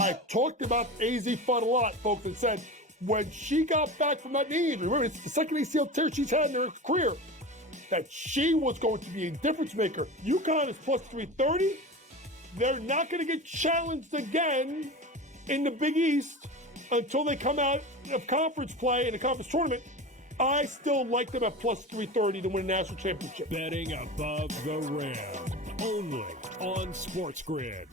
I talked about AZ Fun a lot, folks, and said when she got back from that knee injury, remember, it's the second ACL tear she's had in her career, that she was going to be a difference maker. UConn is plus 330. They're not going to get challenged again in the Big East until they come out of conference play in a conference tournament. I still like them at plus 330 to win a national championship. Betting above the rim, only on SportsGrid.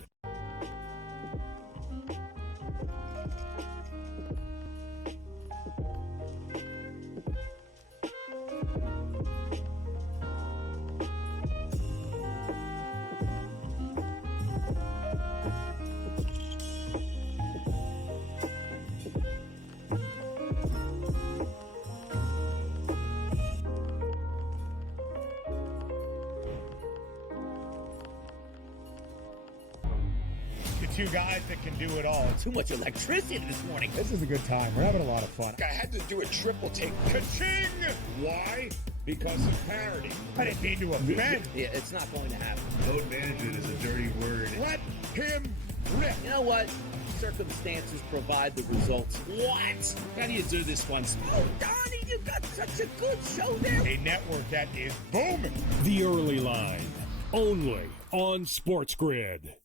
Two guys that can do it all. Too much electricity this morning. This is a good time. We're having a lot of fun. I had to do a triple take. Ka-ching! Why? Because of parity. I didn't mean to offend. Yeah, it's not going to happen. Load management is a dirty word. Let him rip. You know what? Circumstances provide the results. What? How do you do this one? Oh, Donnie, you got such a good show there. A network that is booming. The Early Line, only on SportsGrid.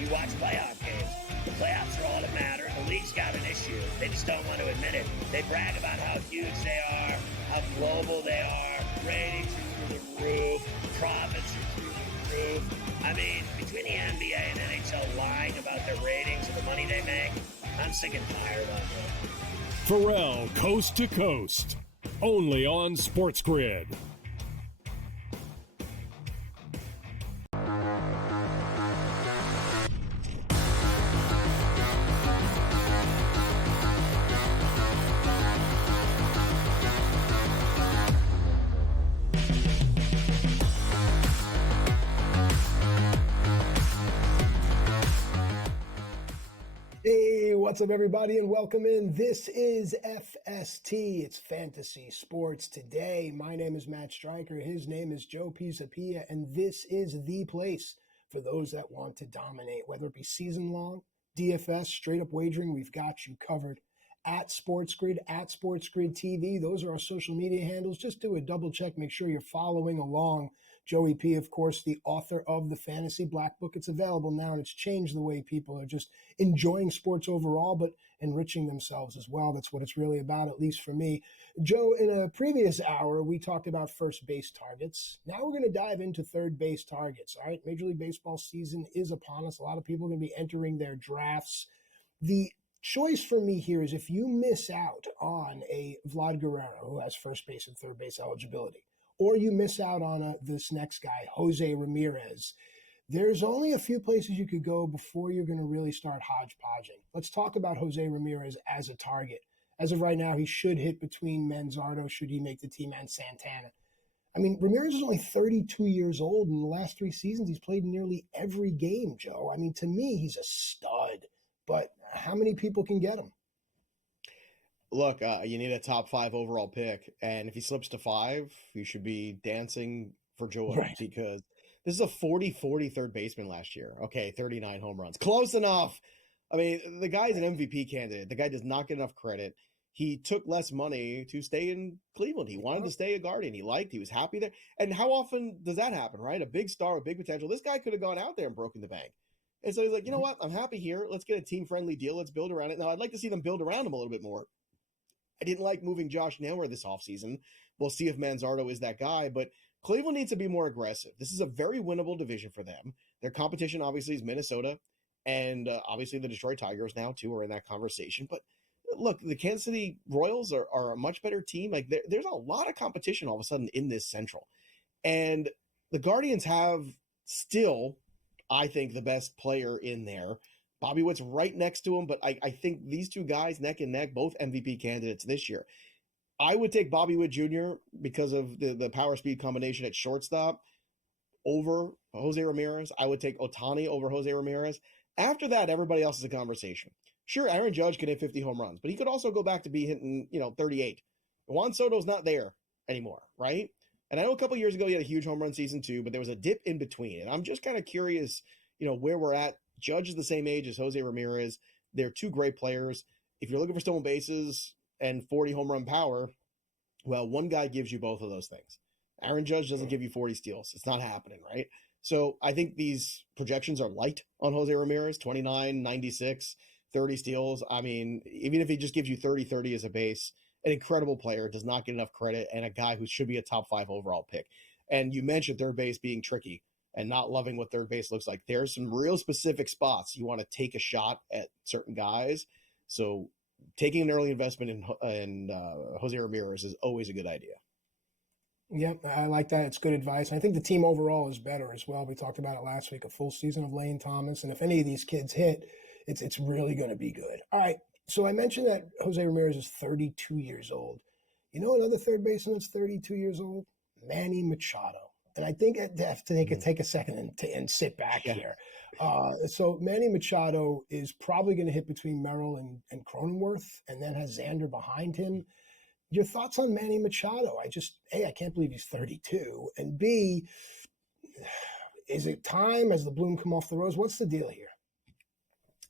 You watch playoff games. The playoffs are all that matter. The league's got an issue. They just don't want to admit it. They brag about how huge they are, how global they are. Ratings are through the roof. Profits are through the roof. I mean, between the NBA and NHL lying about their ratings and the money they make, I'm sick and tired of it. Pharrell, Coast to Coast, only on SportsGrid. Hey, what's up, everybody, and welcome in. This is FST. It's Fantasy Sports Today. My name is Matt Stryker. His name is Joe Pisapia, and this is the place for those that want to dominate, whether it be season-long, DFS, straight-up wagering. We've got you covered at SportsGrid, at SportsGrid TV. Those are our social media handles. Just do a double check. Make sure you're following along. Joey P, of course, the author of the Fantasy Black Book. It's available now, and it's changed the way people are just enjoying sports overall, but enriching themselves as well. That's what it's really about, at least for me. Joe, in a previous hour, we talked about first base targets. Now we're going to dive into third base targets, all right? Major League Baseball season is upon us. A lot of people are going to be entering their drafts. The choice for me here is if you miss out on a Vlad Guerrero, who has first base and third base eligibility, or you miss out on this next guy, Jose Ramirez, there's only a few places you could go before you're going to really start hodgepodging. Let's talk about Jose Ramirez as a target. As of right now, he should hit between Manzardo, should he make the team, and Santana. I mean, Ramirez is only 32 years old. In the last 3 seasons, he's played nearly every game, Joe. I mean, to me, he's a stud. But how many people can get him? Look, you need a top 5 overall pick, and if he slips to 5, you should be dancing for joy, right? Because this is a 40-40 third baseman last year. Okay, 39 home runs. Close enough. I mean, the guy's an MVP candidate. The guy does not get enough credit. He took less money to stay in Cleveland. He wanted to stay a Guardian. He was happy there. And how often does that happen, right? A big star with big potential. This guy could have gone out there and broken the bank. And so he's like, you know what? I'm happy here. Let's get a team-friendly deal. Let's build around it. Now, I'd like to see them build around him a little bit more. I didn't like moving Josh Naylor this offseason. We'll see if Manzardo is that guy, but Cleveland needs to be more aggressive. This is a very winnable division for them. Their competition, obviously, is Minnesota, and obviously the Detroit Tigers now, too, are in that conversation. But look, the Kansas City Royals are a much better team. Like there's a lot of competition all of a sudden in this Central. And the Guardians have still, I think, the best player in there. Bobby Witt's right next to him, but I think these two guys, neck and neck, both MVP candidates this year. I would take Bobby Witt Jr. because of the power-speed combination at shortstop over Jose Ramirez. I would take Ohtani over Jose Ramirez. After that, everybody else is a conversation. Sure, Aaron Judge can hit 50 home runs, but he could also go back to be hitting, 38. Juan Soto's not there anymore, right? And I know a couple years ago he had a huge home run season too, but there was a dip in between. And I'm just kind of curious, where we're at. Judge is the same age as Jose Ramirez. They're two great players. If you're looking for stolen bases and 40 home run power, well, one guy gives you both of those things. Aaron Judge doesn't give you 40 steals. It's not happening, right? So I think these projections are light on Jose Ramirez, 29, 96, 30 steals. I mean, even if he just gives you 30 as a base, an incredible player, does not get enough credit, and a guy who should be a top 5 overall pick. And you mentioned third base being tricky and not loving what third base looks like. There's some real specific spots you want to take a shot at certain guys. So taking an early investment in Jose Ramirez is always a good idea. Yep, I like that. It's good advice. I think the team overall is better as well. We talked about it last week, a full season of Lane Thomas. And if any of these kids hit, it's really going to be good. All right. So I mentioned that Jose Ramirez is 32 years old. You know another third baseman that's 32 years old? Manny Machado. And I think I have to take a second and sit back here. So Manny Machado is probably going to hit between Merrill and Cronenworth, and then has Xander behind him. Your thoughts on Manny Machado? A, I can't believe he's 32. And B, is it time? Has the bloom come off the rose? What's the deal here?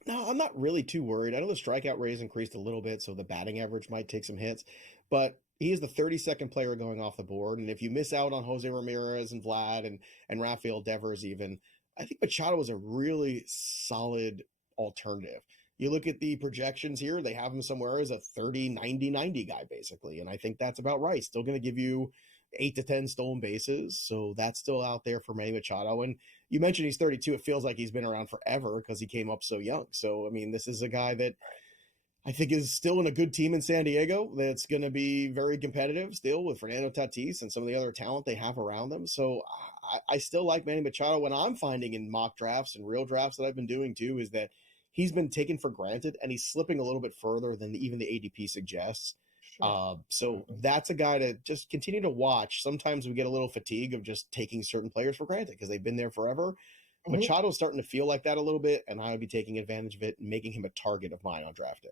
No, I'm not really too worried. I know the strikeout rate has increased a little bit, so the batting average might take some hits, but he is the 32nd player going off the board. And if you miss out on Jose Ramirez and Vlad and Rafael Devers even, I think Machado is a really solid alternative. You look at the projections here, they have him somewhere as a 30, 90, 90 guy, basically. And I think that's about right. Still going to give you 8 to 10 stolen bases. So that's still out there for Manny Machado. And you mentioned he's 32. It feels like he's been around forever because he came up so young. So, I mean, this is a guy that I think is still in a good team in San Diego that's going to be very competitive still with Fernando Tatis and some of the other talent they have around them. So I still like Manny Machado. What I'm finding in mock drafts and real drafts that I've been doing too is that he's been taken for granted and he's slipping a little bit further than even the ADP suggests. So that's a guy to just continue to watch. Sometimes we get a little fatigue of just taking certain players for granted because they've been there forever. Mm-hmm. Machado's starting to feel like that a little bit, and I would be taking advantage of it and making him a target of mine on draft day.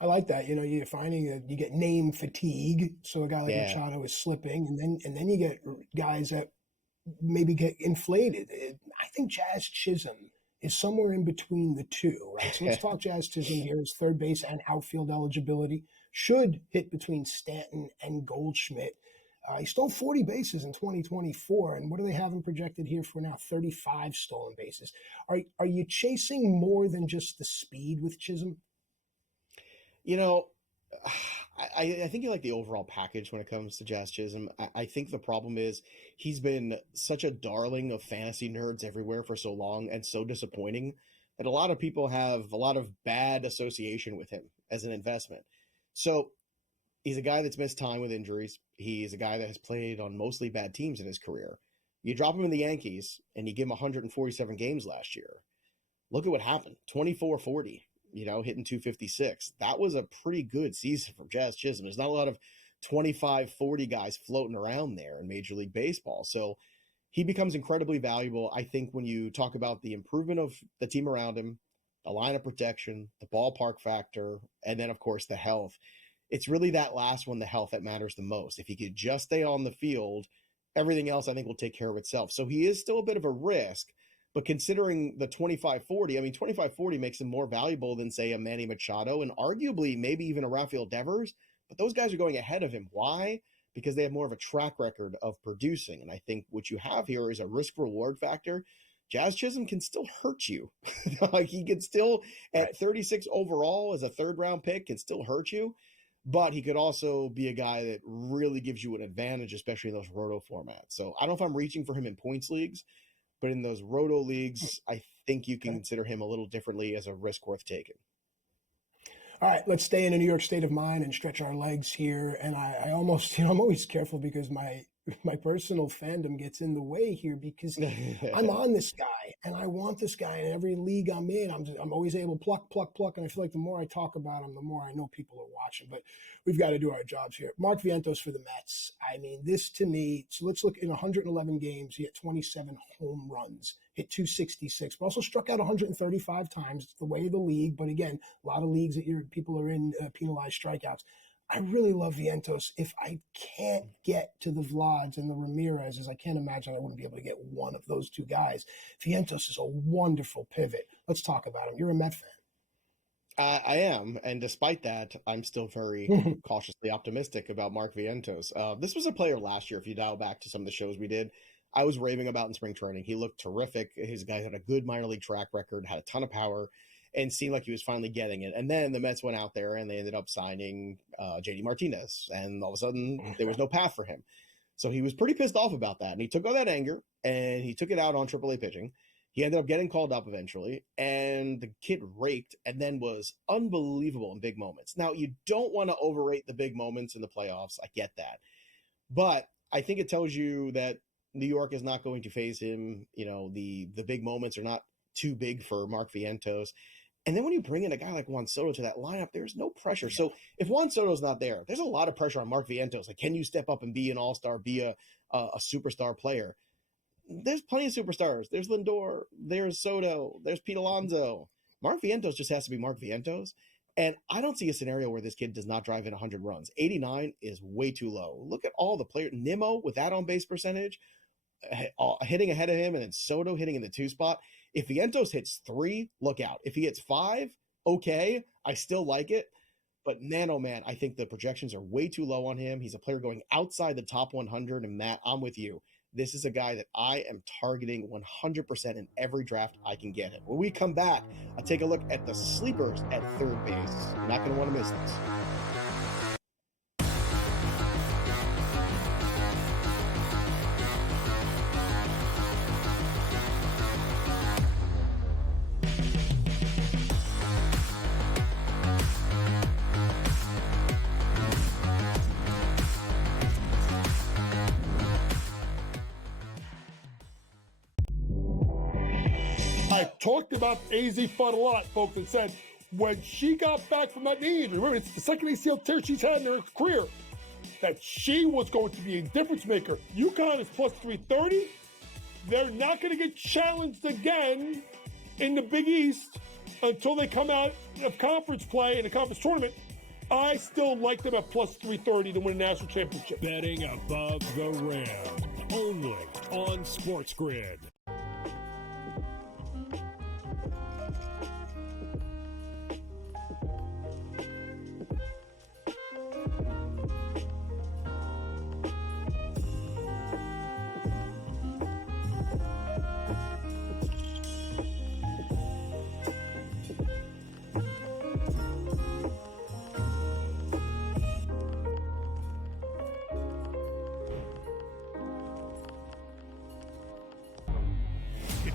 I like that. You're finding that you get name fatigue. So a guy like Machado is slipping, and then you get guys that maybe get inflated. I think Jazz Chisholm is somewhere in between the two, right? So let's talk Jazz Chisholm here. His third base and outfield eligibility should hit between Stanton and Goldschmidt. He stole 40 bases in 2024, and what do they have him projected here for now? 35 stolen bases. Are you chasing more than just the speed with Chisholm? I think you like the overall package when it comes to Jazz Chisholm. I think the problem is he's been such a darling of fantasy nerds everywhere for so long and so disappointing that a lot of people have a lot of bad association with him as an investment. So he's a guy that's missed time with injuries. He's a guy that has played on mostly bad teams in his career. You drop him in the Yankees and you give him 147 games last year. Look at what happened. 24-40. Hitting 256. That was a pretty good season for Jazz Chisholm. There's not a lot of 25-40 guys floating around there in Major League Baseball. So he becomes incredibly valuable. I think when you talk about the improvement of the team around him, the line of protection, the ballpark factor, and then, of course, the health, it's really that last one, the health, that matters the most. If he could just stay on the field, everything else, I think, will take care of itself. So he is still a bit of a risk. But considering the 25-40, 25-40 makes him more valuable than, say, a Manny Machado and arguably maybe even a Rafael Devers. But those guys are going ahead of him. Why? Because they have more of a track record of producing. And I think what you have here is a risk-reward factor. Jazz Chisholm can still hurt you. He can still, at 36 overall as a third-round pick, can still hurt you. But he could also be a guy that really gives you an advantage, especially in those roto formats. So I don't know if I'm reaching for him in points leagues. But in those roto leagues, I think you can consider him a little differently as a risk worth taking. All right, let's stay in a New York state of mind and stretch our legs here. And I almost, I'm always careful because my personal fandom gets in the way here because I'm on this guy and I want this guy in every league I'm in. I'm always able to pluck. And I feel like the more I talk about him, the more I know people are watching. But we've got to do our jobs here. Mark Vientos for the Mets. I mean, this to me, so let's look in 111 games. He had 27 home runs, hit 266, but also struck out 135 times. It's the way of the league. But again, a lot of leagues that people are in penalize strikeouts. I really love Vientos. If I can't get to the Vlads and the Ramirez's, I can't imagine I wouldn't be able to get one of those two guys. Vientos is a wonderful pivot. Let's talk about him. You're a Met fan. I am, and despite that, I'm still very cautiously optimistic about Mark Vientos. This was a player last year, if you dial back to some of the shows we did, I was raving about in spring training. He looked terrific. His guy had a good minor league track record, had a ton of power, and seemed like he was finally getting it. And then the Mets went out there and they ended up signing JD Martinez, and all of a sudden there was no path for him. So he was pretty pissed off about that, and he took all that anger and he took it out on AAA pitching. He ended up getting called up eventually, and the kid raked and then was unbelievable in big moments. Now, you don't want to overrate the big moments in the playoffs. I get that. But I think it tells you that New York is not going to phase him. You know, the big moments are not too big for Mark Vientos. And then when you bring in a guy like Juan Soto to that lineup, there's no pressure. So if Juan Soto's not there, there's a lot of pressure on Mark Vientos. Like, can you step up and be an all-star, be a superstar player? There's plenty of superstars. There's Lindor, there's Soto, there's Pete Alonso. Mark Vientos just has to be Mark Vientos. And I don't see a scenario where this kid does not drive in 100 runs. 89 is way too low. Look at all the players. Nimmo with that on-base percentage, hitting ahead of him, and then Soto hitting in the 2 spot. If Vientos hits 3, look out. If he hits 5, okay, I still like it. But man, oh man, I think the projections are way too low on him. He's a player going outside the top 100. And Matt, I'm with you. This is a guy that I am targeting 100% in every draft I can get him. When we come back, I'll take a look at the sleepers at third base. You're not going to want to miss this. I talked about AZ Fun a lot, folks, and said when she got back from that knee injury, remember, it's the second ACL tear she's had in her career, that she was going to be a difference maker. UConn is plus 330. They're not going to get challenged again in the Big East until they come out of conference play in a conference tournament. I still like them at plus 330 to win a national championship. Betting above the rim. Only on SportsGrid.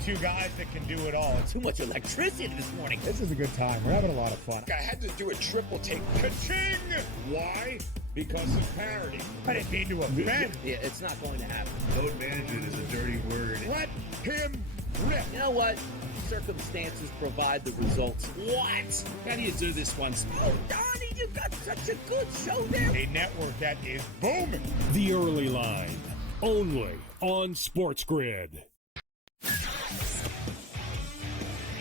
Two guys that can do it all. Too much electricity this morning. This is a good time. We're having a lot of fun. I had to do a triple take. Ka-ching! Why? Because of parity. I didn't mean to offend. Yeah, it's not going to happen. Load management is a dirty word. Let him rip. You know what? Circumstances provide the results. What? How do you do this one? Oh, Donnie, you got such a good show there. A network that is booming. The Early Line. Only on SportsGrid.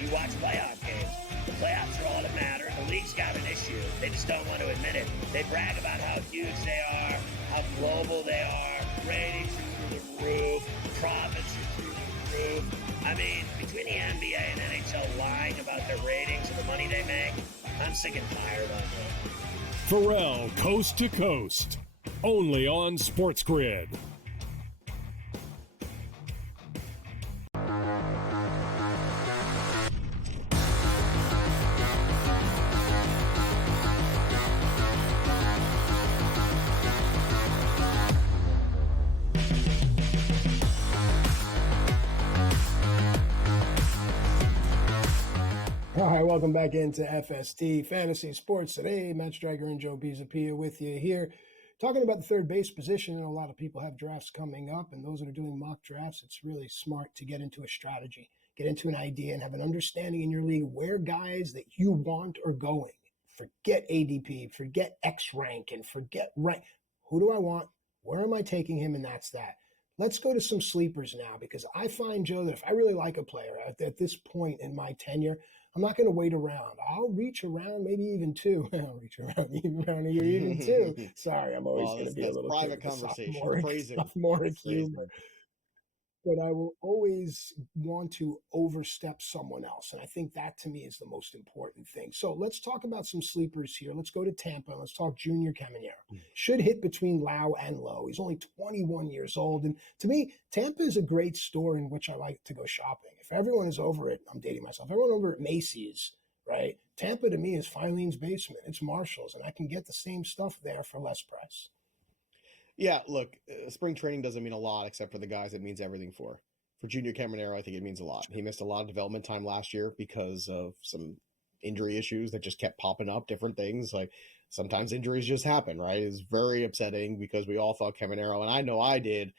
You watch playoff games. The playoffs are all that matter. The league's got an issue. They just don't want to admit it. They brag about how huge they are, how global they are. Ratings are through the roof. Profits are through the roof. I mean, between the NBA and NHL lying about their ratings and the money they make, I'm sick and tired of it. Pharrell, Coast to Coast. Only on SportsGrid. All right, welcome back into FST Fantasy Sports Today. Matt Stryker and Joe Pisapia with you here, talking about the third base position. And a lot of people have drafts coming up, and those that are doing mock drafts, it's really smart to get into a strategy, get into an idea, and have an understanding in your league where guys that you want are going. Forget ADP, forget X rank, and forget rank. Who do I want? Where am I taking him? And that's that. let's go to some sleepers now, because I find, Joe, that if I really like a player at this point in my tenure, I'm not going to wait around. I'll reach around, maybe even two. I'll reach around even two. Sorry, I'm always going to be a that's little private kid with the conversation. Phrasing. sophomoric humor. Phrasing. But I will always want to overstep someone else. And I think that to me is the most important thing. So let's talk about some sleepers here. Let's go to Tampa. Let's talk Junior Caminero. Should hit between Lau and low. He's only 21 years old. And to me, Tampa is a great store in which I like to go shopping. If everyone is over it, I'm dating myself, everyone over at Macy's, right? Tampa to me is Filene's Basement. It's Marshall's, and I can get the same stuff there for less price. Yeah, look, spring training doesn't mean a lot except for the guys it means everything for. For Junior Caminero, I think it means a lot. He missed a lot of development time last year because of some injury issues that just kept popping up, different things. Like sometimes injuries just happen, right? It's very upsetting because we all thought Caminero, and I know I did,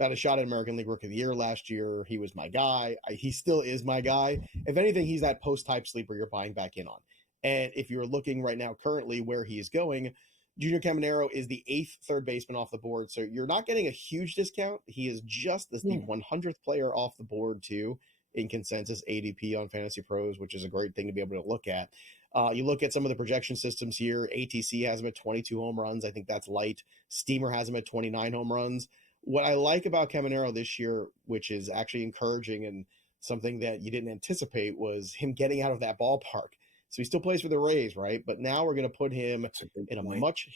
got a shot at American League Rookie of the Year last year. He was my guy. He still is my guy. If anything, he's that post-type sleeper you're buying back in on. And if you're looking right now currently where he's going, Junior Caminero is the 8th third baseman off the board, so you're not getting a huge discount. He is just the 100th player off the board, too, in consensus ADP on Fantasy Pros, which is a great thing to be able to look at. You look at some of the projection systems here. ATC has him at 22 home runs. I think that's light. Steamer has him at 29 home runs. What I like about Caminero this year, which is actually encouraging and something that you didn't anticipate, was him getting out of that ballpark. So he still plays for the Rays, right? But now we're going to put him in a much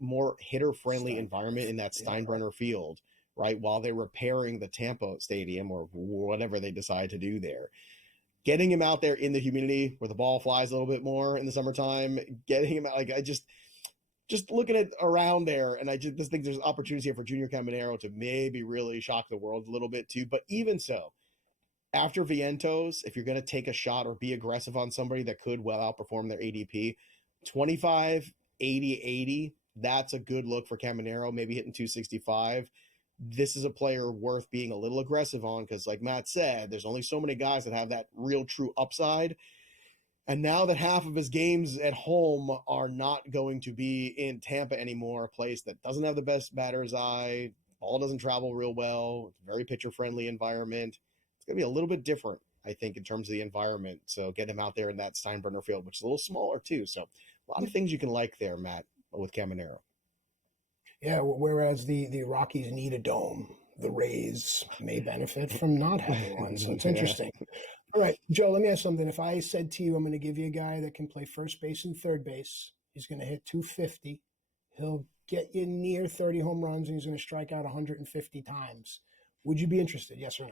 more hitter-friendly environment in that Steinbrenner field, right? While they're repairing the Tampa Stadium or whatever they decide to do there. Getting him out there in the humidity where the ball flies a little bit more in the summertime, getting him out, like I just looking at around there, and I just think there's opportunity here for Junior Caminero to maybe really shock the world a little bit too. But even so, after Vientos, if you're going to take a shot or be aggressive on somebody that could well outperform their ADP, 25, 80, 80, that's a good look for Caminero, maybe hitting 265. This is a player worth being a little aggressive on because, like Matt said, there's only so many guys that have that real true upside. And now that half of his games at home are not going to be in Tampa anymore, a place that doesn't have the best batter's eye, ball doesn't travel real well, it's a very pitcher-friendly environment. It's going to be a little bit different, I think, in terms of the environment. So get him out there in that Steinbrenner field, which is a little smaller too. So a lot of things you can like there, Matt, with Caminero. Yeah, whereas the Rockies need a dome, the Rays may benefit from not having one. So it's interesting. All right, Joe, let me ask something. If I said to you, I'm going to give you a guy that can play first base and third base, he's going to hit 250. He'll get you near 30 home runs, and he's going to strike out 150 times. Would you be interested? Yes or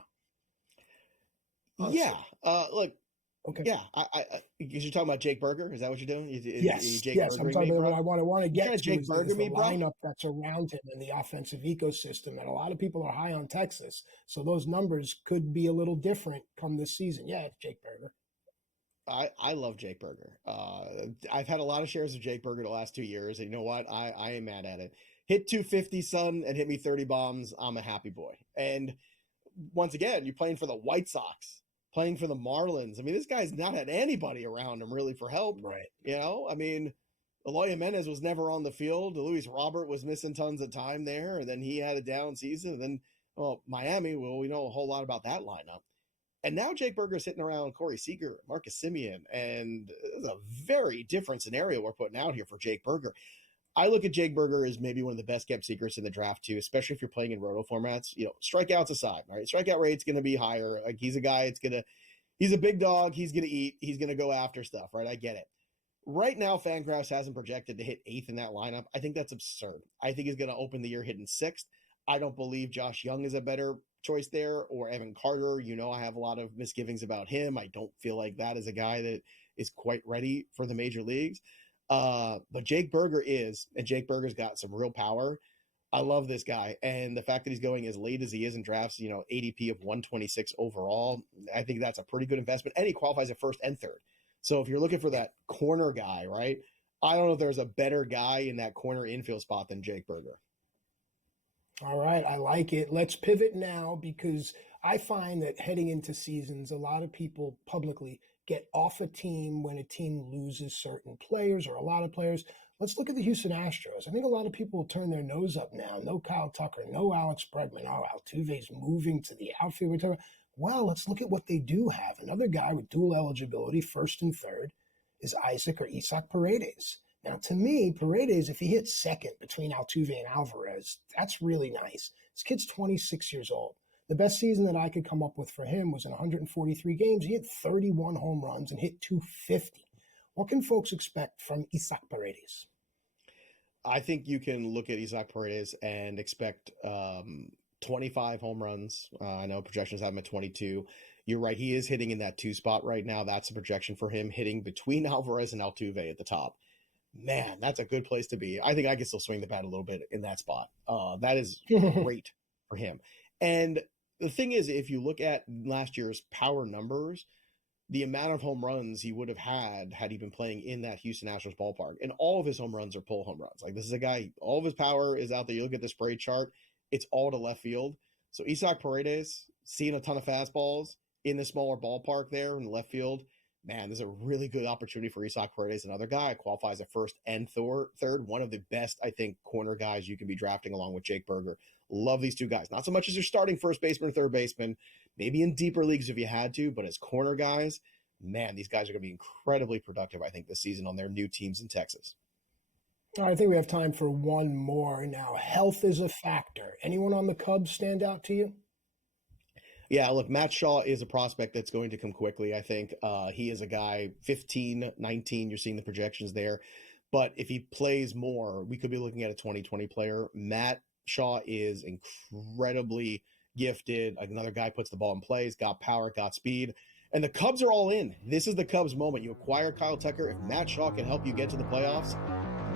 no? Yeah. Look. Okay. Yeah. Because you're talking about Jake Berger. Is that what you're doing? Yes. I'm talking about what I want to get to Jake Berger, the lineup that's around him and the offensive ecosystem. And a lot of people are high on Texas. So those numbers could be a little different come this season. Yeah, it's Jake Berger. I love Jake Berger. I've had a lot of shares of Jake Berger the last 2 years. And you know what? I am mad at it. Hit 250, son, and hit me 30 bombs. I'm a happy boy. And once again, you're playing for the White Sox, playing for the Marlins. I mean, this guy's not had anybody around him really for help. Right. You know, I mean, Eloy Jimenez was never on the field. Luis Robert was missing tons of time there. And then he had a down season. And then, well, Miami, well, we know a whole lot about that lineup. And now Jake Berger's hitting around Corey Seager, Marcus Semien. And it's a very different scenario we're putting out here for Jake Berger. I look at Jake Berger as maybe one of the best kept secrets in the draft too, especially if you're playing in roto formats. You know, strikeouts aside, right? Strikeout rate's going to be higher. Like he's a guy, he's a big dog. He's going to eat. He's going to go after stuff, right? I get it. Right now, Fangraphs hasn't projected to hit 8th in that lineup. I think that's absurd. I think he's going to open the year hitting 6th. I don't believe Josh Young is a better choice there, or Evan Carter. You know, I have a lot of misgivings about him. I don't feel like that is a guy that is quite ready for the major leagues. But Jake Berger is, and Jake Berger's got some real power. I love this guy. And the fact that he's going as late as he is in drafts, you know, ADP of 126 overall, I think that's a pretty good investment. And he qualifies at first and third. So if you're looking for that corner guy, right? I don't know if there's a better guy in that corner infield spot than Jake Berger. All right, I like it. Let's pivot now because I find that heading into seasons, a lot of people publicly get off a team when a team loses certain players or a lot of players. let's look at the Houston Astros. I think a lot of people will turn their nose up now. No Kyle Tucker, no Alex Bregman. Oh, Altuve's moving to the outfield. Well, let's look at what they do have. Another guy with dual eligibility, first and third, is Isaac Paredes. Now, to me, Paredes, if he hits second between Altuve and Alvarez, that's really nice. This kid's 26 years old. The best season that I could come up with for him was in 143 games. He hit 31 home runs and hit 250. What can folks expect from Isaac Paredes? I think you can look at Isaac Paredes and expect 25 home runs. I know projections have him at 22. You're right. He is hitting in that 2 spot right now. That's a projection for him, hitting between Alvarez and Altuve at the top. Man, that's a good place to be. I think I can still swing the bat a little bit in that spot. That is great for him. And the thing is, if you look at last year's power numbers, the amount of home runs he would have had he been playing in that Houston Astros ballpark, and all of his home runs are pull home runs. Like, this is a guy, all of his power is out there. You look at the spray chart, it's all to left field. So Isaac Paredes, seeing a ton of fastballs in the smaller ballpark there in the left field, man, there's a really good opportunity for Isaac Paredes. Another guy qualifies at first and third. One of the best, I think, corner guys you can be drafting along with Jake Berger. Love these 2 guys. Not so much as your starting first baseman or third baseman, maybe in deeper leagues if you had to, but as corner guys, man, these guys are going to be incredibly productive, I think, this season on their new teams in Texas. All right, I think we have time for one more. Now, health is a factor. Anyone on the Cubs stand out to you? Yeah, look, Matt Shaw is a prospect that's going to come quickly, I think. He is a guy, 15, 19, you're seeing the projections there. But if he plays more, we could be looking at a 2020 player. Matt Shaw is incredibly gifted. Another guy puts the ball in play, he's got power, got speed. And the Cubs are all in. This is the Cubs' moment. You acquire Kyle Tucker. If Matt Shaw can help you get to the playoffs,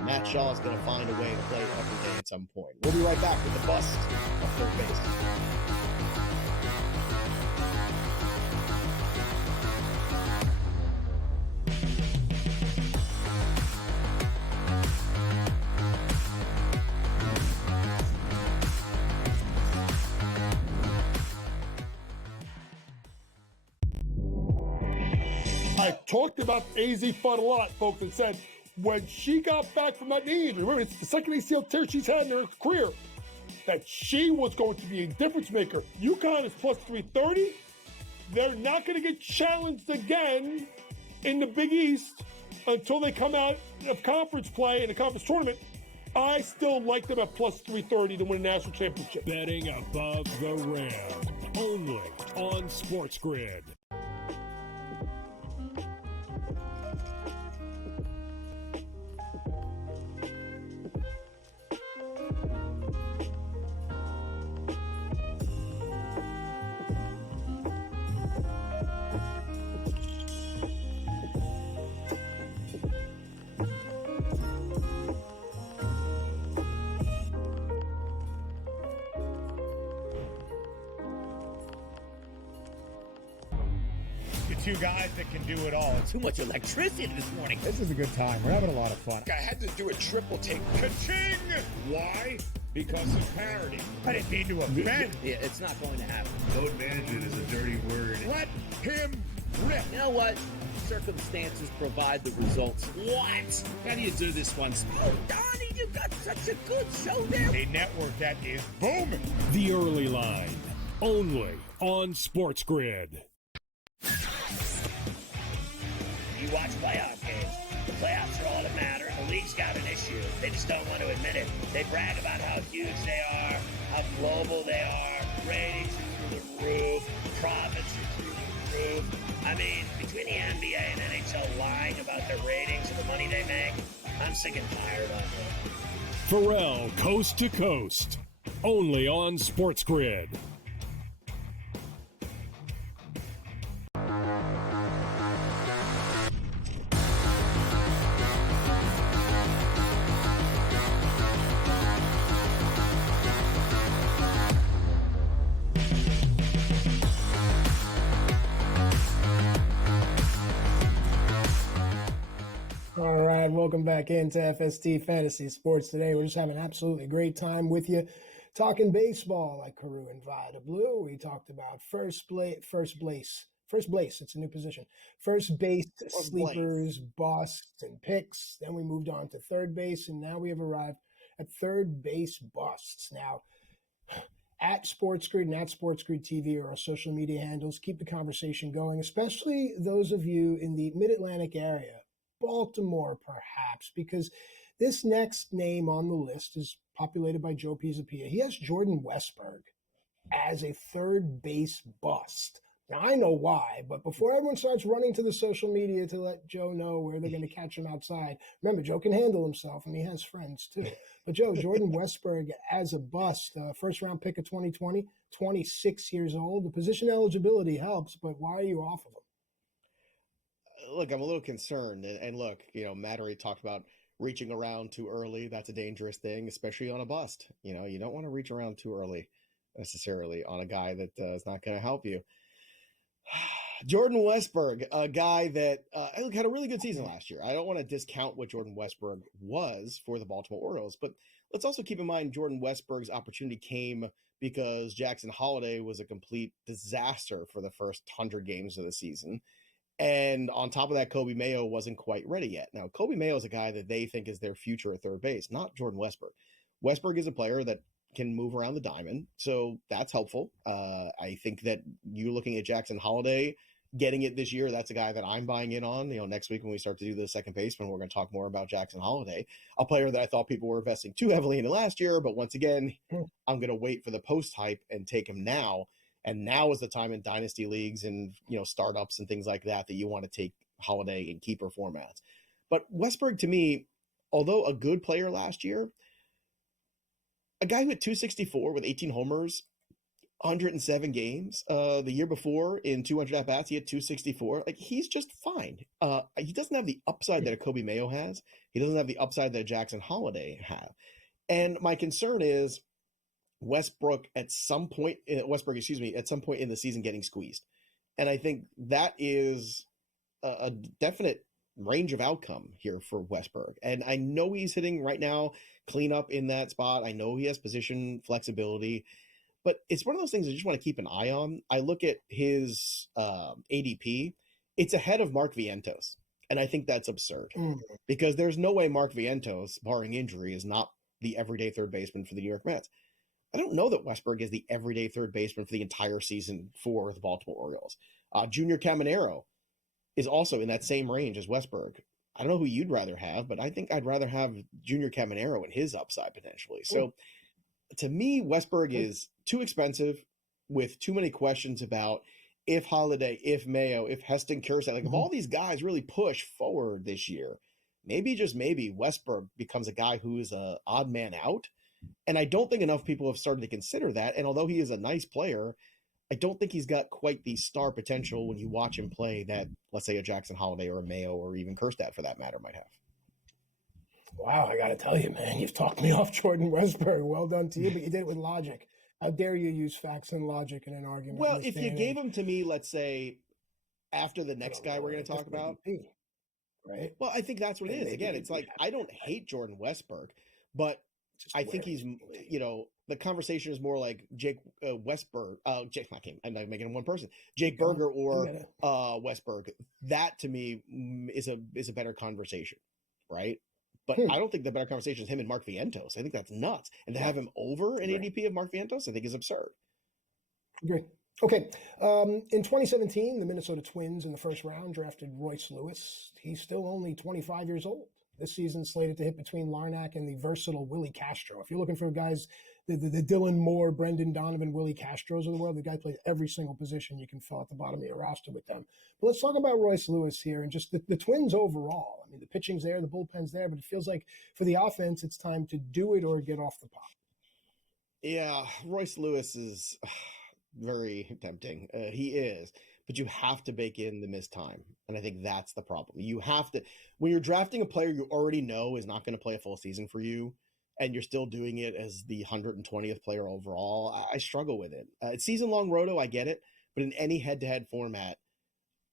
Matt Shaw is going to find a way to play every day at some point. We'll be right back with the bust of third base. I talked about AZ Fun a lot, folks, and said when she got back from that knee injury, remember, it's the second ACL tear she's had in her career, that she was going to be a difference maker. UConn is plus 330. They're not going to get challenged again in the Big East until they come out of conference play in a conference tournament. I still like them at plus 330 to win a national championship. Betting above the rim. Only on SportsGrid. The 2 guys that can do it all. Too much electricity this morning. This is a good time. We're having a lot of fun. I had to do a triple take. Ka-ching! Why? Because of parity. I didn't mean to offend. Yeah, it's not going to happen. Load management is a dirty word. Let him rip. You know what? Circumstances provide the results. What? How do you do this one? Oh, Donnie, you got such a good show there. A network that is booming. The Early Line. Only on SportsGrid. You watch playoff games. The playoffs are all that matter. The league's got an issue. They just don't want to admit it. They brag about how huge they are, how global they are. Ratings are through the roof. Profits are through the roof. I mean, between the NBA and NHL lying about their ratings and the money they make, I'm sick and tired of it. Pharrell, Coast to Coast. Only on SportsGrid. All right, welcome back into FST Fantasy Sports today. We're just having an absolutely great time with you, talking baseball like Carew and Vida Blue. We talked about first place First base, it's a new position. First base, First sleepers, busts, and picks. Then we moved on to third base, and now we have arrived at third base busts. Now, at SportsGrid and at SportsGrid TV are our social media handles. Keep the conversation going, especially those of you in the Mid-Atlantic area, Baltimore perhaps, because this next name on the list is populated by Joe Pisapia. He has Jordan Westberg as a third base bust. Now, I know why, but before everyone starts running to the social media to let Joe know where they're going to catch him outside, remember, Joe can handle himself, and he has friends too. But Joe, Jordan Westberg as a bust, first-round pick of 2020, 26 years old. The position eligibility helps, but why are you off of him? Look, I'm a little concerned. And look, Mattery talked about reaching around too early. That's a dangerous thing, especially on a bust. You don't want to reach around too early necessarily on a guy that is not going to help you. Jordan Westberg, a guy that had a really good season last year. I don't want to discount what Jordan Westberg was for the Baltimore Orioles, but let's also keep in mind Jordan Westberg's opportunity came because Jackson Holliday was a complete disaster for the first 100 games of the season. And on top of that, Kobe Mayo wasn't quite ready yet. Now, Kobe Mayo is a guy that they think is their future at third base, not Jordan Westberg. Westberg is a player that can move around the diamond, so that's helpful. I think that you looking at Jackson Holliday getting it this year, that's a guy that I'm buying in on. Next week when we start to do the second baseman, we're going to talk more about Jackson Holliday, a player that I thought people were investing too heavily into last year. But once again, I'm going to wait for the post hype and take him now. And now is the time in dynasty leagues and startups and things like that you want to take Holliday in keeper formats. But Westberg, to me, although a good player last year, a guy who hit 264 with 18 homers, 107 games. The year before, in 200 at-bats, he had 264. He's just fine. He doesn't have the upside that a Kobe Mayo has. He doesn't have the upside that a Jackson Holliday have. And my concern is Westbrook at some point in the season getting squeezed. And I think that is a definite range of outcome here for Westberg. And I know he's hitting right now clean up in that spot. I know he has position flexibility, but it's one of those things I just want to keep an eye on. I look at his ADP. It's ahead of Mark Vientos. And I think that's absurd because there's no way Mark Vientos, barring injury, is not the everyday third baseman for the New York Mets. I don't know that Westberg is the everyday third baseman for the entire season for the Baltimore Orioles. Junior Caminero is also in that same range as Westberg. I don't know who you'd rather have, but I think I'd rather have Junior Caminero and his upside potentially. So to me, Westberg is too expensive with too many questions about if Holiday, if Mayo, if Heston Kjerstad, if all these guys really push forward this year, maybe, just maybe, Westberg becomes a guy who is a odd man out. And I don't think enough people have started to consider that. And although he is a nice player, I don't think he's got quite the star potential when you watch him play that, let's say, a Jackson Holliday or a Mayo or even Kjerstad, for that matter, might have. Wow, I got to tell you, man, you've talked me off Jordan Westberg. Well done to you, but you did it with logic. How dare you use facts and logic in an argument? Well, if you gave him to me, let's say, after the next guy we're going to talk about. Right? Well, I think that's what it is. Again, it's like, I don't hate Jordan Westberg, but I think he's, the conversation is more like Jake Westberg. I'm not making him one person. Jake Berger or Westberg. That to me is a better conversation, right? But I don't think the better conversation is him and Mark Vientos. I think that's nuts. And to have him over an ADP of Mark Vientos, I think is absurd. Great. Okay. In 2017, the Minnesota Twins in the first round drafted Royce Lewis. He's still only 25 years old. This season slated to hit between Larnack and the versatile Willie Castro. If you're looking for guys, the Dylan Moore, Brendan Donovan, Willie Castros of the world, the guy plays every single position you can fill at the bottom of your roster with them. But let's talk about Royce Lewis here and just the Twins overall. I mean, the pitching's there, the bullpen's there, but it feels like for the offense, it's time to do it or get off the pot. Yeah, Royce Lewis is very tempting. He is. But you have to bake in the missed time. And I think that's the problem. You have to, when you're drafting a player you already know is not going to play a full season for you, and you're still doing it as the 120th player overall, I struggle with it. It's season-long roto, I get it. But in any head-to-head format,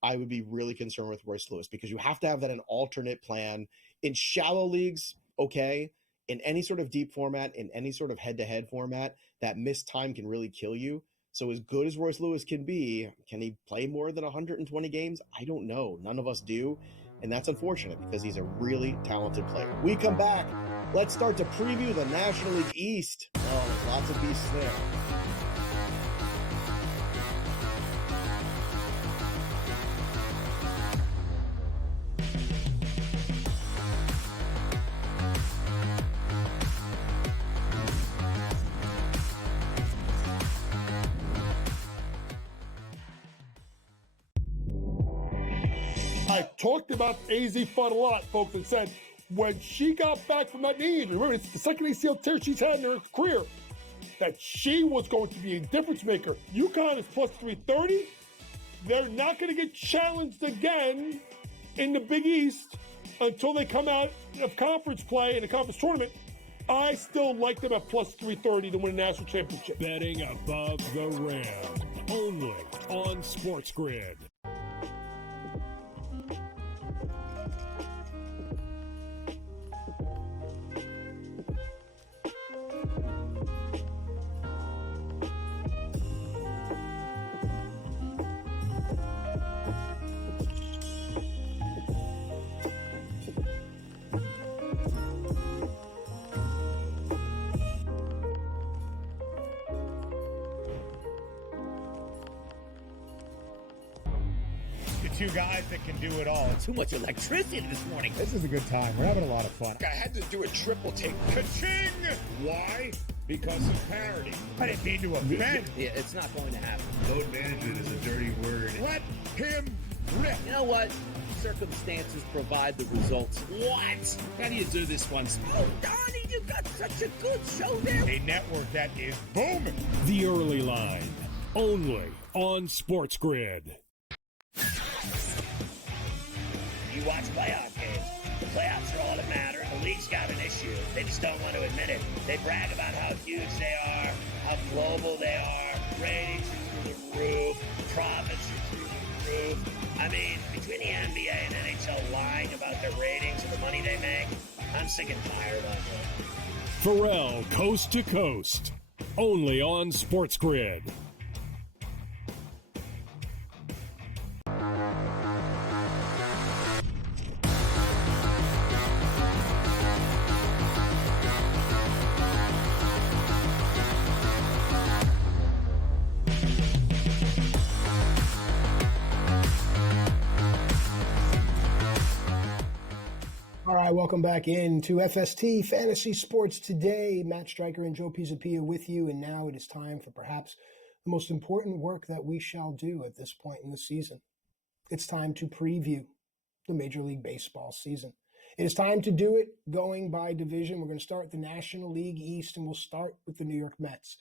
I would be really concerned with Royce Lewis because you have to have that an alternate plan. In shallow leagues, okay. In any sort of deep format, in any sort of head-to-head format, that missed time can really kill you. So as good as Royce Lewis can be, can he play more than 120 games? I don't know. None of us do. And that's unfortunate because he's a really talented player. We come back. Let's start to preview the National League East. Oh, there's lots of beasts there. I talked about AZ Fun a lot, folks, and said when she got back from that knee injury, remember, it's the second ACL tear she's had in her career, that she was going to be a difference maker. UConn is plus 330. They're not going to get challenged again in the Big East until they come out of conference play in the conference tournament. I still like them at plus 330 to win a national championship. Betting above the rim. Only on SportsGrid. Two guys that can do it all. Too much electricity this morning. This is a good time. We're having a lot of fun. I had to do a triple take. Ka-ching! Why? Because of parity. I didn't mean to offend. Yeah, it's not going to happen. Load management is a dirty word. Let him rip. You know what? Circumstances provide the results. What? How do you do this one? Oh, Donnie, you got such a good show there. A network that is booming. The Early Line. Only on SportsGrid. You watch playoff games. The playoffs are all that matter. The league's got an issue. They just don't want to admit it. They brag about how huge they are, how global they are. Ratings are through the roof. Profits are through the roof. I mean, between the NBA and NHL lying about their ratings and the money they make, I'm sick and tired of it. Pharrell Coast to Coast. Only on SportsGrid. All right, welcome back into FST Fantasy Sports Today. Matt Stryker and Joe Pisapia with you, and now it is time for perhaps the most important work that we shall do at this point in the season. It's time to preview the Major League Baseball season. It is time to do it going by division. We're going to start with the National League East, and we'll start with the New York Mets.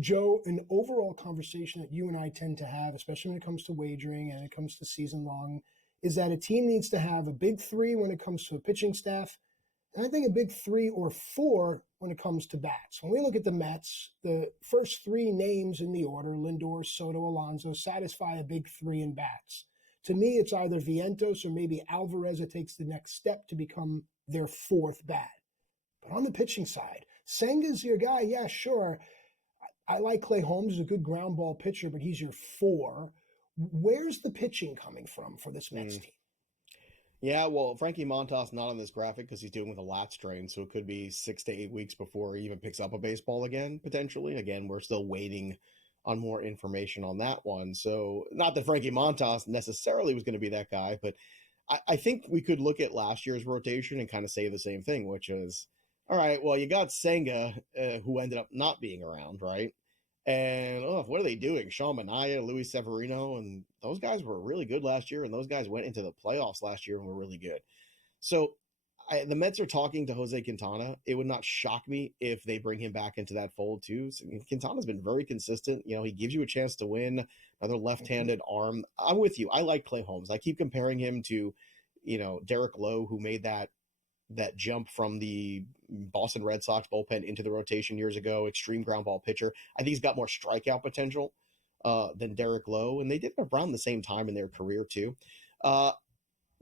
Joe, an overall conversation that you and I tend to have, especially when it comes to wagering and it comes to season long, is that a team needs to have a big three when it comes to a pitching staff, and I think a big 3 or 4 when it comes to bats. When we look at the Mets, the first 3 names in the order, Lindor, Soto, Alonso, satisfy a big 3 in bats. To me, it's either Vientos or maybe Alvarez that takes the next step to become their 4th bat. But on the pitching side, Senga's your guy. Yeah, sure. I like Clay Holmes, he's a good ground ball pitcher, but he's your 4. Where's the pitching coming from for this Mets team? Yeah, well, Frankie Montas not on this graphic because he's dealing with a lat strain, so it could be 6 to 8 weeks before he even picks up a baseball again, potentially. Again, we're still waiting on more information on that one. So not that Frankie Montas necessarily was going to be that guy, but I think we could look at last year's rotation and kind of say the same thing, which is, all right, well, you got Senga, who ended up not being around, right? And what are they doing? Sean Manaea, Luis Severino, and those guys were really good last year, and those guys went into the playoffs last year and were really good. So the Mets are talking to Jose Quintana. It would not shock me if they bring him back into that fold too. So, Quintana's been very consistent. You know, he gives you a chance to win. Another left-handed arm. I'm with you. I like Clay Holmes. I keep comparing him to, Derek Lowe, who made that jump from the Boston Red Sox bullpen into the rotation years ago, extreme ground ball pitcher. I think he's got more strikeout potential than Derek Lowe, and they did it around the same time in their career too.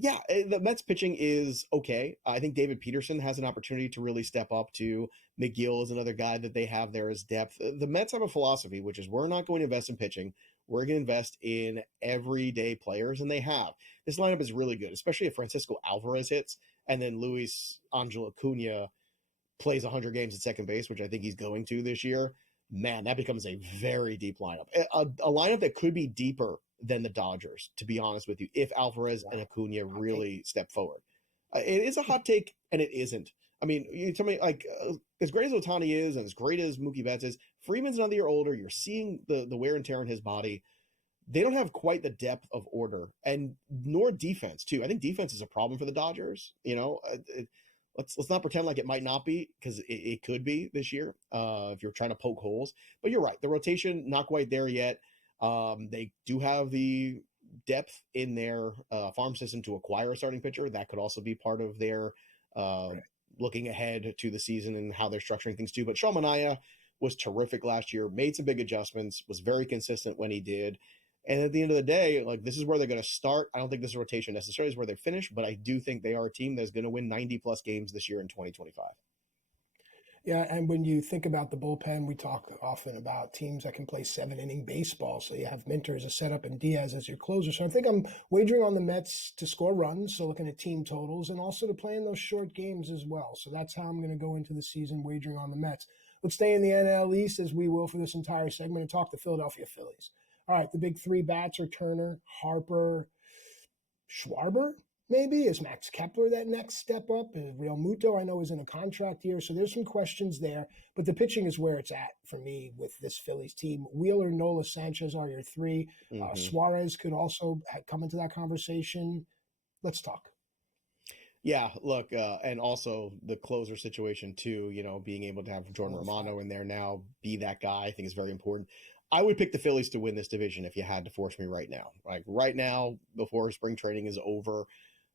Yeah, the Mets pitching is okay. I think David Peterson has an opportunity to really step up to. McGill is another guy that they have there as depth. The Mets have a philosophy, which is we're not going to invest in pitching. We're going to invest in everyday players, and they have. This lineup is really good, especially if Francisco Alvarez hits, and then Luis Angel Acuna plays 100 games at second base, which I think he's going to this year. Man, that becomes a very deep lineup. A lineup that could be deeper than the Dodgers, to be honest with you, if Alvarez and Acuna really step forward. It is a hot take, and it isn't. I mean, you tell me, like, as great as Otani is and as great as Mookie Betts is, Freeman's another year older. You're seeing the wear and tear in his body. They don't have quite the depth of order, and nor defense, too. I think defense is a problem for the Dodgers. Let's not pretend like it might not be, because it could be this year if you're trying to poke holes. But you're right. The rotation, not quite there yet. They do have the depth in their farm system to acquire a starting pitcher. That could also be part of their looking ahead to the season and how they're structuring things too. But Sean Manaea was terrific last year, made some big adjustments, was very consistent when he did. And at the end of the day, like, this is where they're going to start. I don't think this rotation necessarily is where they finish, but I do think they are a team that's going to win 90-plus games this year in 2025. Yeah, and when you think about the bullpen, we talk often about teams that can play 7-inning baseball. So you have Minter as a setup and Diaz as your closer. So I think I'm wagering on the Mets to score runs, so looking at team totals, and also to play in those short games as well. So that's how I'm going to go into the season, wagering on the Mets. Let's stay in the NL East, as we will for this entire segment, and talk the Philadelphia Phillies. All right, the big three bats are Turner, Harper, Schwarber, maybe? Is Max Kepler that next step up? Real Muto, I know, is in a contract year, so there's some questions there. But the pitching is where it's at for me with this Phillies team. Wheeler, Nola, Sanchez are your three. Suarez could also come into that conversation. Let's talk. Yeah, look, and also the closer situation too, being able to have Jordan Romano in there now, be that guy, I think is very important. I would pick the Phillies to win this division if you had to force me right now. Like right now, before spring training is over,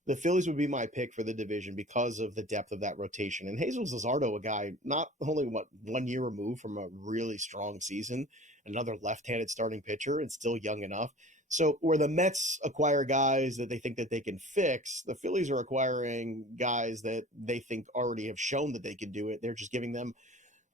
the Phillies would be my pick for the division because of the depth of that rotation. And Jesus Luzardo, a guy not only 1 year removed from a really strong season, another left-handed starting pitcher, and still young enough. So where the Mets acquire guys that they think that they can fix, the Phillies are acquiring guys that they think already have shown that they can do it. They're just giving them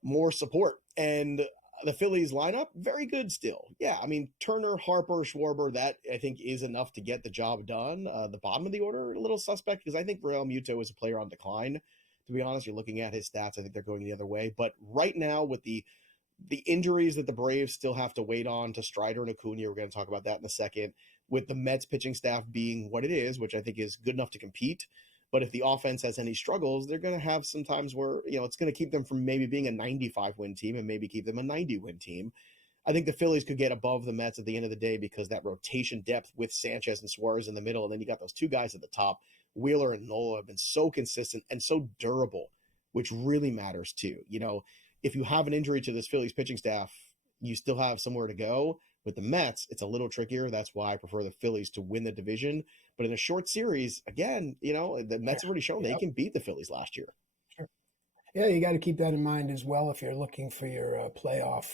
more support. And the Phillies lineup, very good still. Yeah, I mean, Turner, Harper, Schwarber, that I think is enough to get the job done. The bottom of the order, a little suspect, because I think Real Muto is a player on decline. To be honest, you're looking at his stats, I think they're going the other way. But right now, with the injuries that the Braves still have to wait on to Strider and Acuna, we're going to talk about that in a second, with the Mets pitching staff being what it is, which I think is good enough to compete. But if the offense has any struggles, they're going to have some times where, it's going to keep them from maybe being a 95-win team and maybe keep them a 90-win team. I think the Phillies could get above the Mets at the end of the day because that rotation depth with Sanchez and Suarez in the middle, and then you got those two guys at the top, Wheeler and Nola, have been so consistent and so durable, which really matters too. If you have an injury to this Phillies pitching staff, you still have somewhere to go. With the Mets, it's a little trickier. That's why I prefer the Phillies to win the division. But in a short series, again, the Mets have already shown they can beat the Phillies last year. Sure. Yeah, you got to keep that in mind as well if you're looking for your playoff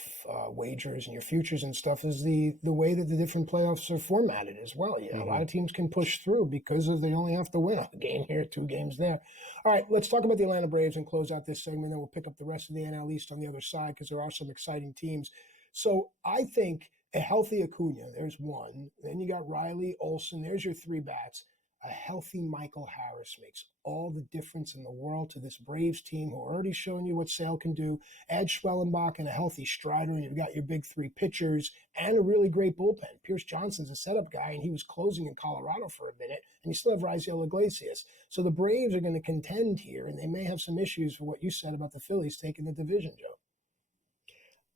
wagers and your futures and stuff, is the way that the different playoffs are formatted as well. A lot of teams can push through because they only have to win a game here, 2 games there. All right, let's talk about the Atlanta Braves and close out this segment. Then we'll pick up the rest of the NL East on the other side because there are some exciting teams. So I think a healthy Acuna, there's one. Then you got Riley, Olsen, there's your 3 bats. A healthy Michael Harris makes all the difference in the world to this Braves team who are already showing you what Sale can do. Add Schwellenbach and a healthy Strider, and you've got your big 3 pitchers and a really great bullpen. Pierce Johnson's a setup guy, and he was closing in Colorado for a minute, and you still have Raisel Iglesias. So the Braves are going to contend here, and they may have some issues for what you said about the Phillies taking the division, Joe.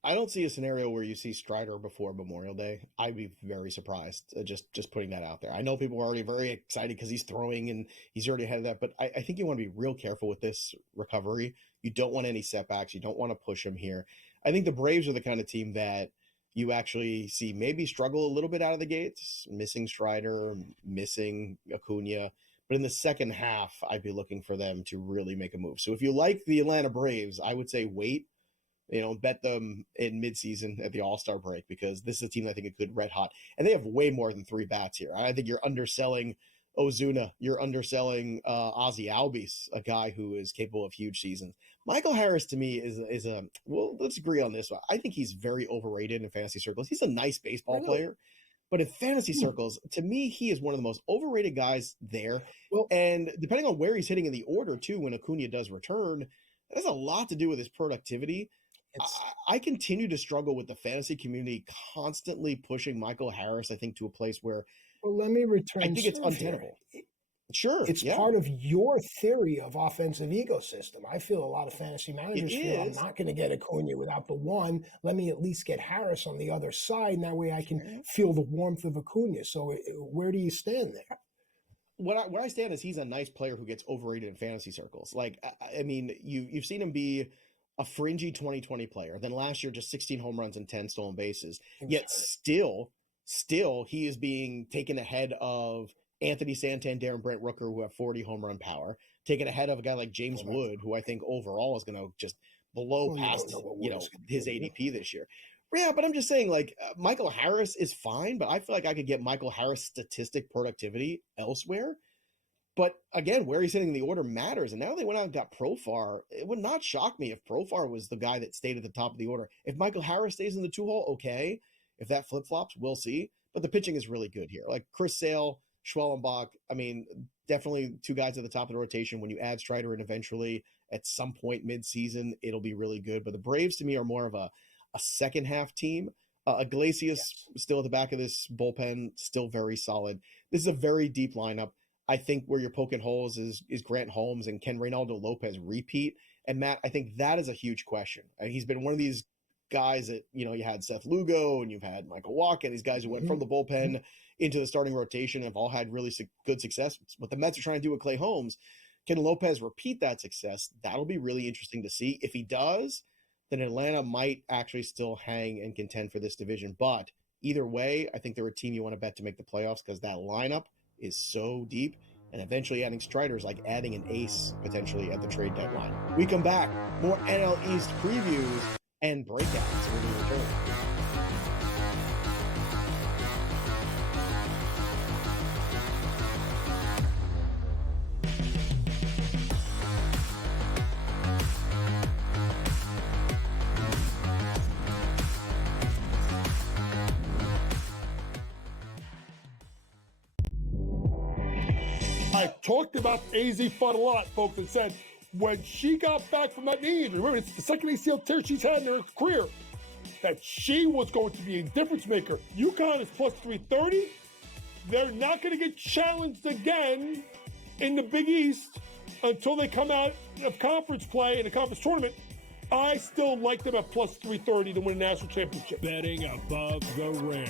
I don't see a scenario where you see Strider before Memorial Day. I'd be very surprised, just putting that out there. I know people are already very excited because he's throwing and he's already ahead of that, but I think you want to be real careful with this recovery. You don't want any setbacks. You don't want to push him here. I think the Braves are the kind of team that you actually see maybe struggle a little bit out of the gates, missing Strider, missing Acuna. But in the second half, I'd be looking for them to really make a move. So if you like the Atlanta Braves, I would say wait. Bet them in midseason at the All-Star break because this is a team I think is good red hot. And they have way more than 3 bats here. I think you're underselling Ozuna, you're underselling Ozzy Albies, a guy who is capable of huge seasons. Michael Harris to me is a well, let's agree on this one. I think he's very overrated in fantasy circles. He's a nice baseball player, but in fantasy circles, to me, he is one of the most overrated guys there. Well, and depending on where he's hitting in the order too, when Acuna does return, that has a lot to do with his productivity. I continue to struggle with the fantasy community constantly pushing Michael Harris, I think, to a place where let me return. I think it's untenable. Sure. It's part of your theory of offensive ecosystem. I feel a lot of fantasy managers feel I'm not going to get Acuna without the one. Let me at least get Harris on the other side, and that way I can feel the warmth of Acuna. So where do you stand there? Where I stand is he's a nice player who gets overrated in fantasy circles. Like, I mean, you've seen him be a fringy 2020 player. Then last year, just 16 home runs and 10 stolen bases. Exactly. Yet still he is being taken ahead of Anthony Santander and Brent Rooker, who have 40 home run power, taken ahead of a guy like James Wood, who I think overall is going to just blow past his ADP this year. Yeah, but I'm just saying, like, Michael Harris is fine, but I feel like I could get Michael Harris statistic productivity elsewhere. But again, where he's hitting the order matters. And now they went out and got Profar. It would not shock me if Profar was the guy that stayed at the top of the order. If Michael Harris stays in the 2-hole, okay. If that flip-flops, we'll see. But the pitching is really good here. Like Chris Sale, Schwellenbach, I mean, definitely two guys at the top of the rotation. When you add Strider in eventually at some point mid-season, it'll be really good. But the Braves, to me, are more of a second-half team. Iglesias, still at the back of this bullpen, still very solid. This is a very deep lineup. I think where you're poking holes is Grant Holmes and can Reynaldo Lopez repeat? And Matt, I think that is a huge question. He's been one of these guys that, you had Seth Lugo and you've had Michael Wacha, these guys who went from the bullpen into the starting rotation have all had really good success. What the Mets are trying to do with Clay Holmes, can Lopez repeat that success? That'll be really interesting to see. If he does, then Atlanta might actually still hang and contend for this division. But either way, I think they're a team you want to bet to make the playoffs because that lineup is so deep, and eventually adding Strider is like adding an ace potentially at the trade deadline. We come back, more NL East previews and breakouts when we return. I talked about AZ Fudd a lot, folks, and said when she got back from that knee injury, remember, it's the second ACL tear she's had in her career, that she was going to be a difference maker. UConn is plus 330. They're not going to get challenged again in the Big East until they come out of conference play in a conference tournament. I still like them at plus 330 to win a national championship. Betting above the rim,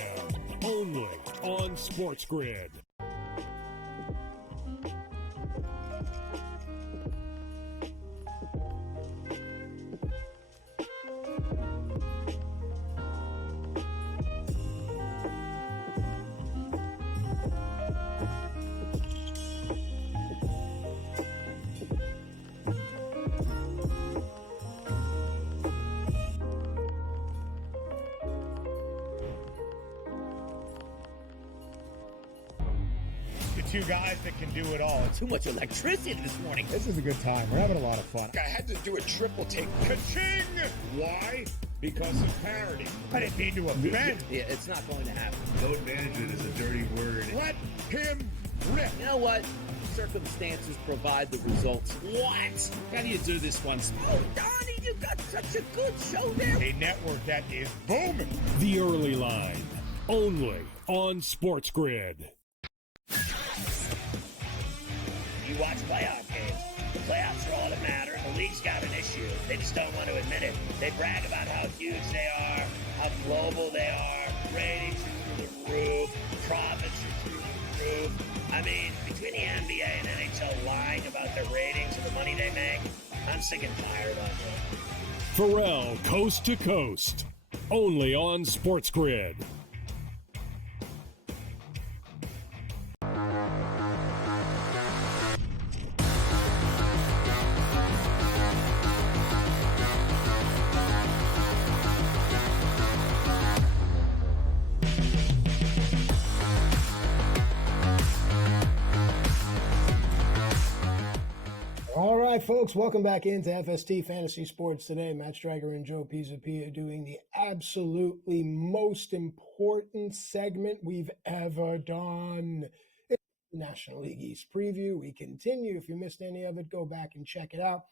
only on SportsGrid. Two guys that can do it all. Too much electricity this morning. This is a good time. We're having a lot of fun. I had to do a triple take. Ka-ching! Why? Because of parity. I didn't mean to offend. Yeah, it's not going to happen. Load management is a dirty word. Let him rip. You know what? Circumstances provide the results. What? How do you do this once? Oh, Donnie, you got such a good show there. A network that is booming. The Early Line, only on SportsGrid. You watch playoff games. The playoffs are all that matter. The league's got an issue. They just don't want to admit it. They brag about how huge they are, how global they are. Ratings are through the roof. Profits are through the roof. I mean, between the NBA and NHL lying about their ratings and the money they make, I'm sick and tired of it. Pharrell, Coast to Coast, only on SportsGrid. right, folks, welcome back into FST Fantasy Sports today. Matt Stryker and Joe Pisapia doing the absolutely most important segment we've ever done. It's the National League East preview. We continue. If you missed any of it, go back and check it out.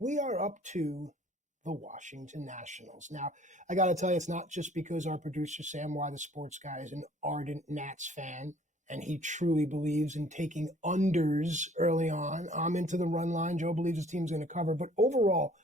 We are up to the Washington Nationals. Now, I got to tell you, it's not just because our producer, Sam Y, the sports guy, is an ardent Nats fan, and he truly believes in taking unders early on. I'm into the run line. Joe believes his team's going to cover. But overall,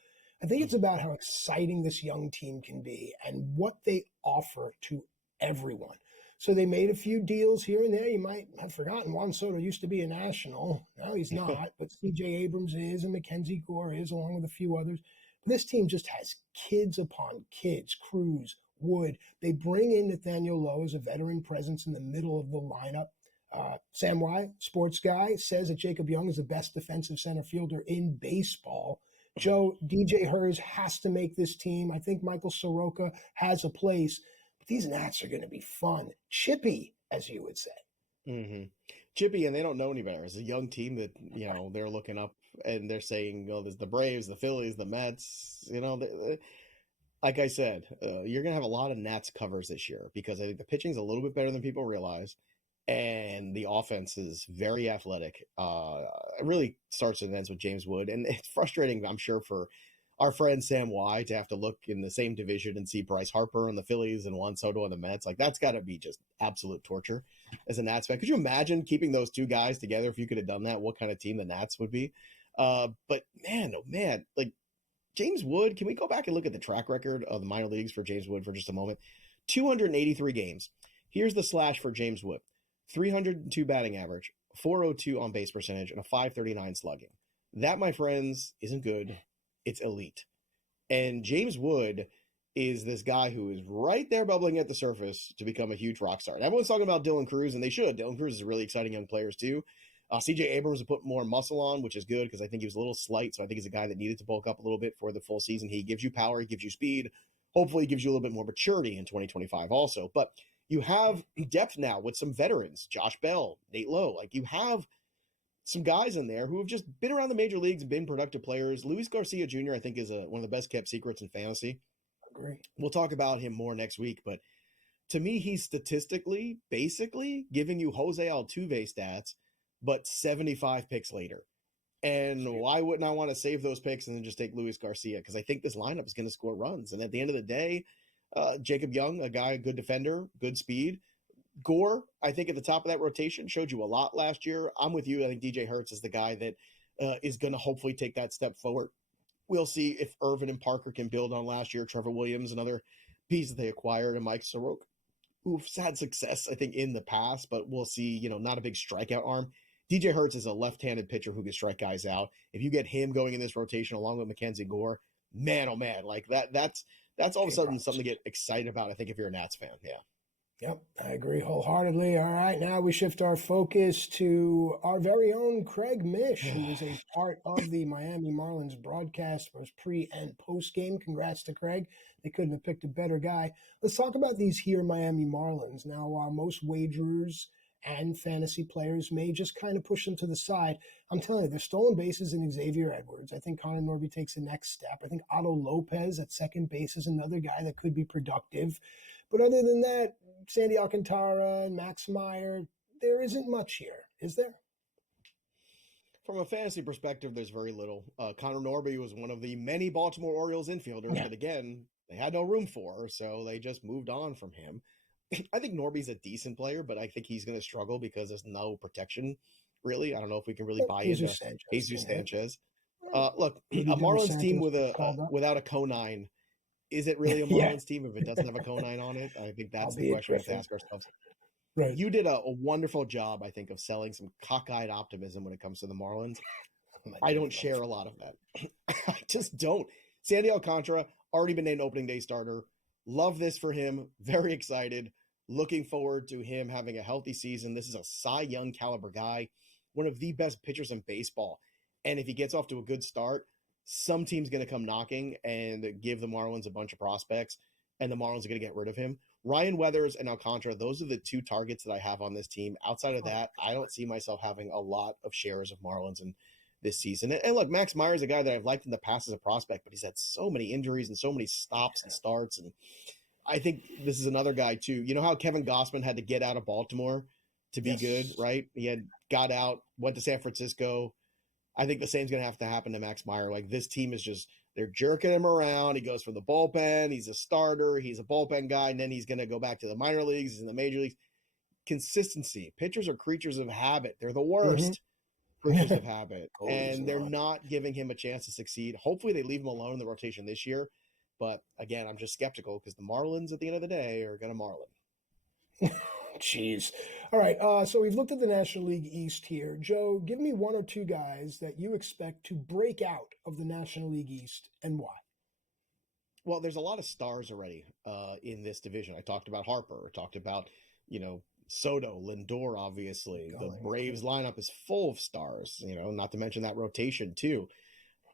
I think it's about how exciting this young team can be and what they offer to everyone. So they made a few deals here and there. You might have forgotten Juan Soto used to be a National. Now he's not, but C.J. Abrams is, and Mackenzie Gore is, along with a few others. But this team just has kids upon kids, Cruz, Wood. They bring in Nathaniel Lowe as a veteran presence in the middle of the lineup. Sam Y, sports guy, says that Jacob Young is the best defensive center fielder in baseball. Joe, DJ Hers has to make this team. I think Michael Soroka has a place. But these Nats are going to be fun. Chippy, as you would say. Mm-hmm. Chippy, and they don't know any better. It's a young team that, they're looking up and they're saying, there's the Braves, the Phillies, the Mets. Like I said, you're going to have a lot of Nats covers this year because I think the pitching's a little bit better than people realize. And the offense is very athletic. It really starts and ends with James Wood. And it's frustrating, I'm sure, for our friend Sam Y to have to look in the same division and see Bryce Harper on the Phillies and Juan Soto on the Mets. Like, that's got to be just absolute torture as a Nats fan. Could you imagine keeping those two guys together if you could have done that? What kind of team the Nats would be? But man, oh man, like James Wood, can we go back and look at the track record of the minor leagues for James Wood for just a moment? 283 games. Here's the slash for James Wood. 302 batting average, 402 on base percentage, and a 539 slugging. That, my friends, isn't good. It's elite. And James Wood is this guy who is right there bubbling at the surface to become a huge rock star. And everyone's talking about Dylan Cruz, and they should. Dylan Cruz is a really exciting young player, too. C.J. Abrams will put more muscle on, which is good because I think he was a little slight. So I think he's a guy that needed to bulk up a little bit for the full season. He gives you power. He gives you speed. Hopefully, he gives you a little bit more maturity in 2025 also. But you have depth now with some veterans, Josh Bell, Nate Lowe. Like, you have some guys in there who have just been around the major leagues and been productive players. Luis Garcia Jr., I think, is one of the best kept secrets in fantasy. Agree. We'll talk about him more next week, but to me, he's statistically basically giving you Jose Altuve stats, but 75 picks later. And why wouldn't I want to save those picks and then just take Luis Garcia? Because I think this lineup is going to score runs. And at the end of the day, Jacob Young, a good defender, good speed. Gore, I think at the top of that rotation, showed you a lot last year. I'm with you. I think DJ Hertz is the guy that is going to hopefully take that step forward. We'll see if Irvin and Parker can build on last year. Trevor Williams, another piece that they acquired, and Mike Soroka, who've had success, I think, in the past, but we'll see, not a big strikeout arm. DJ Hertz is a left-handed pitcher who can strike guys out. If you get him going in this rotation along with Mackenzie Gore, man, oh man, like that's all of a sudden something to get excited about, I think, if you're a Nats fan. Yeah. Yep, I agree wholeheartedly. All right, now we shift our focus to our very own Craig Mish, who is a part of the Miami Marlins broadcast, both pre and post game. Congrats to Craig. They couldn't have picked a better guy. Let's talk about these here Miami Marlins. Now, most wagerers and fantasy players may just kind of push them to the side. I'm telling you, there's stolen bases in Xavier Edwards. I think Connor Norby takes the next step. I think Otto Lopez at second base is another guy that could be productive. But other than that, Sandy Alcantara and Max Meyer, there isn't much here, is there? From a fantasy perspective, there's very little. Connor Norby was one of the many Baltimore Orioles infielders that, again, they had no room for, so they just moved on from him. I think Norby's a decent player, but I think he's going to struggle because there's no protection, really. I don't know if we can really buy into Jesus Sanchez. Look, a Marlins team without a Conine, is it really a Marlins team if it doesn't have a Conine on it? I think that's the question we have to ask ourselves. Right. You did a wonderful job, I think, of selling some cockeyed optimism when it comes to the Marlins. I don't share a lot of that. I just don't. Sandy Alcantara, already been named opening day starter. Love this for him. Very excited. Looking forward to him having a healthy season. This is a Cy Young caliber guy, one of the best pitchers in baseball. And if he gets off to a good start, some team's going to come knocking and give the Marlins a bunch of prospects, and the Marlins are going to get rid of him. Ryan Weathers and Alcantara, those are the two targets that I have on this team. Outside of that, I don't see myself having a lot of shares of Marlins. And this season. And look, Max Meyer is a guy that I've liked in the past as a prospect, but he's had so many injuries and so many stops and starts. And I think this is another guy too. You know how Kevin Gossman had to get out of Baltimore to be good, right? He had got out, went to San Francisco. I think the same's going to have to happen to Max Meyer. Like, this team is just, they're jerking him around. He goes from the bullpen. He's a starter. He's a bullpen guy. And then he's going to go back to the minor leagues. He's in the major leagues. Consistency. Pitchers are creatures of habit. They're the worst creatures of habit. And they're not giving him a chance to succeed. Hopefully they leave him alone in the rotation this year. But again, I'm just skeptical because the Marlins at the end of the day are going to Marlin. Jeez. All right. So we've looked at the National League East here. Joe, give me one or two guys that you expect to break out of the National League East and why. Well, there's a lot of stars already in this division. I talked about Harper. I talked about, Soto, Lindor, obviously. The Braves lineup is full of stars, not to mention that rotation too.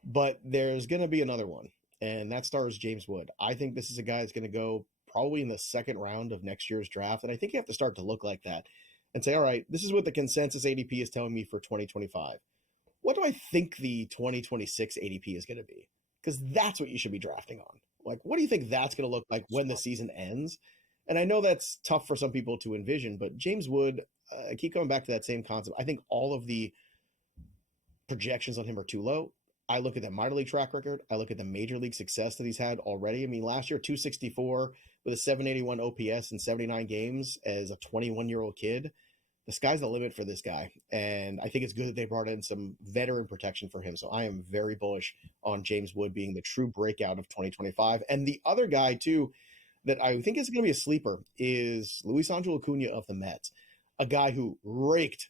But there's going to be another one, and that star is James Wood. I think this is a guy that's going to go probably in the second round of next year's draft. And I think you have to start to look like that and say, all right, this is what the consensus ADP is telling me for 2025. What do I think the 2026 ADP is going to be? Because that's what you should be drafting on. Like, what do you think that's going to look like when the season ends? And I know that's tough for some people to envision, but James Wood, I keep coming back to that same concept. I think all of the projections on him are too low. I look at the minor league track record. I look at the major league success that he's had already. I mean, last year, 264 with a 781 OPS in 79 games as a 21-year-old kid. The sky's the limit for this guy. And I think it's good that they brought in some veteran protection for him. So I am very bullish on James Wood being the true breakout of 2025. And the other guy, too, that I think is going to be a sleeper is Luis Angel Acuna of the Mets, a guy who raked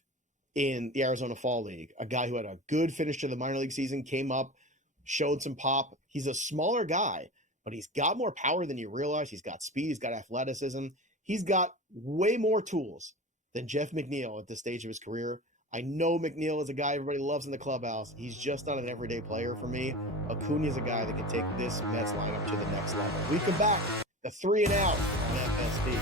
in the Arizona Fall League, a guy who had a good finish to the minor league season, came up, showed some pop. He's a smaller guy, but he's got more power than you realize. He's got speed. He's got athleticism. He's got way more tools than Jeff McNeil at this stage of his career. I know McNeil is a guy everybody loves in the clubhouse. He's just not an everyday player for me. Acuna is a guy that can take this Mets lineup to the next level. We come back, the 3 and out on FST.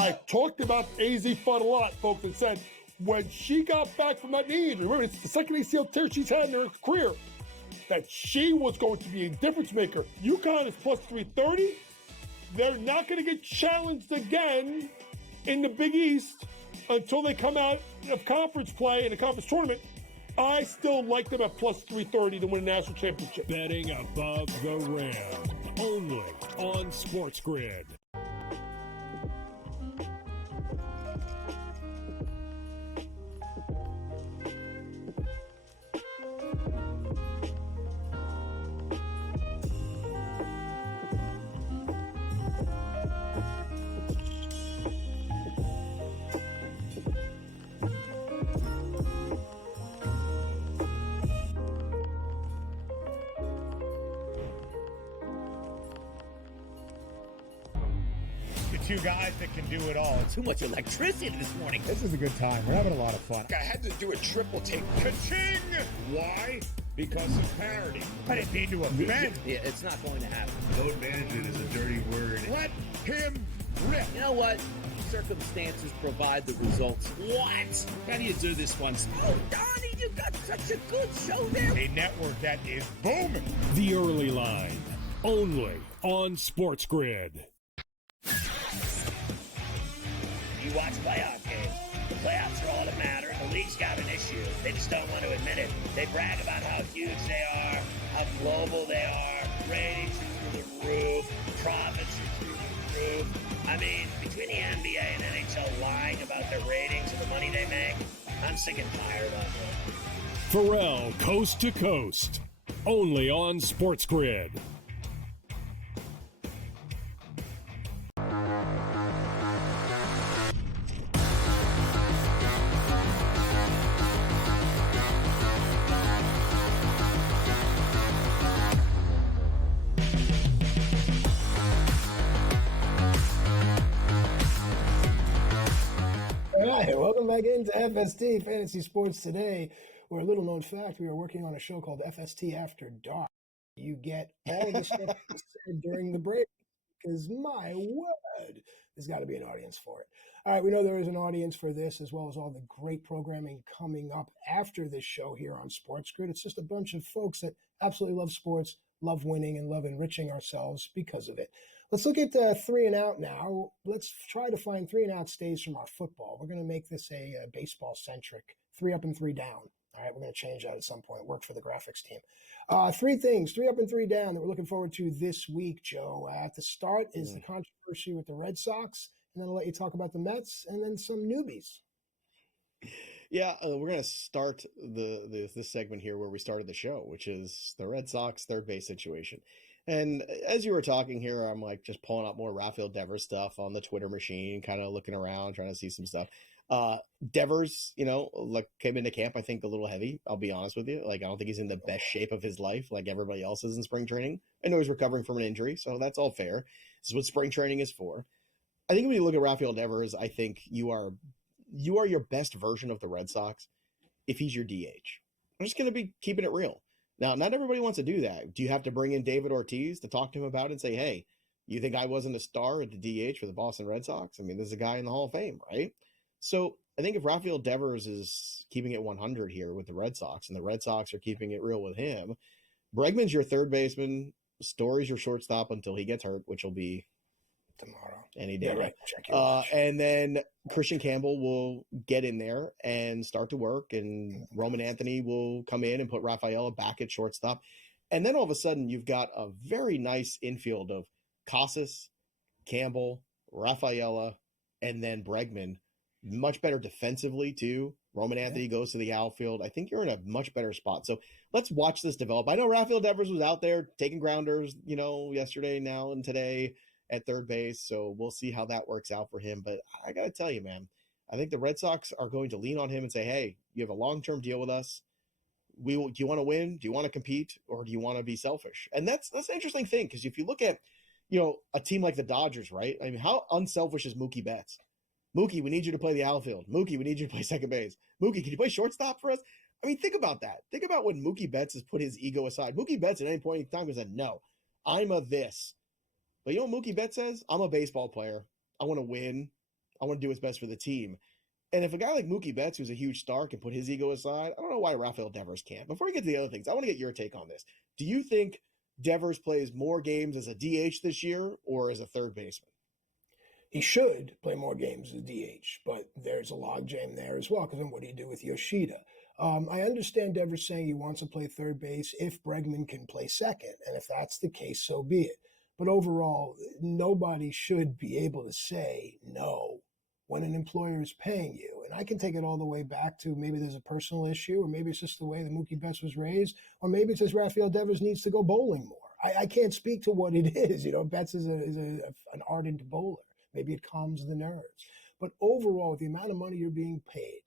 I talked about AZ Fun a lot, folks, and said when she got back from that knee injury, remember, it's the second ACL tear she's had in her career, that she was going to be a difference maker. UConn is plus 330. They're not going to get challenged again in the Big East until they come out of conference play in a conference tournament. I still like them at plus 330 to win a national championship. Betting above the rim. Only on SportsGrid. Two guys that can do it all. Too much electricity this morning. This is a good time. We're having a lot of fun. I had to do a triple take. Ka-ching! Why? Because of parity. I didn't mean to offend. Yeah, it's not going to happen. Load management is a dirty word. Let him rip. You know what? Circumstances provide the results. What? How do you do this one? Oh, Donnie, you got such a good show there. A network that is booming. The Early Line. Only on SportsGrid. You watch playoff games. The playoffs are all that matter. The league's got an issue. They just don't want to admit it. They brag about how huge they are, how global they are, ratings are through the roof, profits are through the roof. I mean, between the NBA and NHL lying about their ratings and the money they make, I'm sick and tired of it. Pharrell, Coast to Coast. Only on SportsGrid. Hi, welcome back into FST Fantasy Sports Today, where a little known fact, we are working on a show called FST After Dark. You get all the stuff we said during the break, because my word, there's got to be an audience for it. All right, we know there is an audience for this, as well as all the great programming coming up after this show here on SportsGrid. It's just a bunch of folks that absolutely love sports, love winning, and love enriching ourselves because of it. Let's look at 3 and out now. Let's try to find 3 and out stays from our football. We're going to make this a baseball centric 3 up and 3 down. All right, we're going to change that at some point. Work for the graphics team. 3 things, 3 up and 3 down that we're looking forward to this week, Joe. At the start is the controversy with the Red Sox, and then I'll let you talk about the Mets, and then some newbies. Yeah, we're going to start this segment here where we started the show, which is the Red Sox third base situation. And as you were talking here, I'm like just pulling up more Rafael Devers stuff on the Twitter machine, kind of looking around, trying to see some stuff. Devers, like came into camp, I think a little heavy. I'll be honest with you. Like, I don't think he's in the best shape of his life, like everybody else is in spring training. I know he's recovering from an injury, so that's all fair. This is what spring training is for. I think when you look at Rafael Devers, I think you are your best version of the Red Sox if he's your DH. I'm just going to be keeping it real. Now, not everybody wants to do that. Do you have to bring in David Ortiz to talk to him about it and say, hey, you think I wasn't a star at the DH for the Boston Red Sox? I mean, there's a guy in the Hall of Fame, right? So I think if Rafael Devers is keeping it 100 here with the Red Sox and the Red Sox are keeping it real with him, Bregman's your third baseman, Story's your shortstop until he gets hurt, which will be tomorrow, any day. Yeah, right. Check your watch. And then Christian Campbell will get in there and start to work, and Roman Anthony will come in and put Rafaela back at shortstop. And then all of a sudden, you've got a very nice infield of Casas, Campbell, Rafaela, and then Bregman. Much better defensively, too. Roman Anthony goes to the outfield. I think you're in a much better spot. So let's watch this develop. I know Rafael Devers was out there taking grounders, yesterday, now, and today at third base. So we'll see how that works out for him. But I got to tell you, man, I think the Red Sox are going to lean on him and say, hey, you have a long-term deal with us. Do you want to win? Do you want to compete? Or do you want to be selfish? And that's an interesting thing, because if you look at, a team like the Dodgers, right? I mean, how unselfish is Mookie Betts? Mookie, we need you to play the outfield. Mookie, we need you to play second base. Mookie, can you play shortstop for us? I mean, think about that. Think about when Mookie Betts has put his ego aside. Mookie Betts at any point in time has said, no, I'm a this. But you know what Mookie Betts says? I'm a baseball player. I want to win. I want to do what's best for the team. And if a guy like Mookie Betts, who's a huge star, can put his ego aside, I don't know why Rafael Devers can't. Before we get to the other things, I want to get your take on this. Do you think Devers plays more games as a DH this year or as a third baseman? He should play more games as DH, but there's a logjam there as well, because then what do you do with Yoshida? I understand Devers saying he wants to play third base if Bregman can play second, and if that's the case, so be it. But overall, nobody should be able to say no when an employer is paying you. And I can take it all the way back to maybe there's a personal issue, or maybe it's just the way that Mookie Betts was raised, or maybe it's just Rafael Devers needs to go bowling more. I can't speak to what it is. Betts is an ardent bowler. Maybe it calms the nerves. But overall, with the amount of money you're being paid,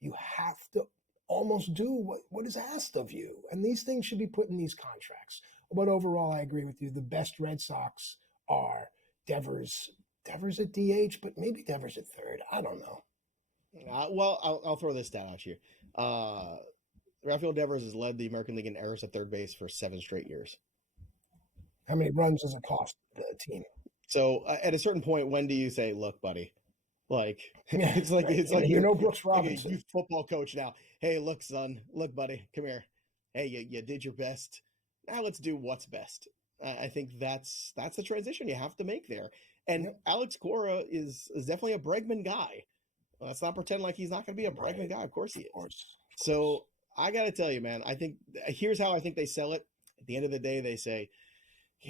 you have to almost do what is asked of you. And these things should be put in these contracts. But overall, I agree with you. The best Red Sox are Devers at DH, but maybe Devers at third. I don't know. Well, I'll throw this stat out here. Rafael Devers has led the American League in errors at third base for 7 straight years. How many runs does it cost the team? So at a certain point, when do you say, "Look, buddy"? Like it's like you're no Brooks Robinson, like a youth football coach now. Hey, look, son. Look, buddy. Come here. Hey, you did your best. Now let's do what's best. I think that's the transition you have to make there. And Alex Cora is definitely a Bregman guy. Let's not pretend like he's not going to be a Bregman guy. Of course he is. Of course. So I got to tell you, man, I think here's how I think they sell it. At the end of the day, they say,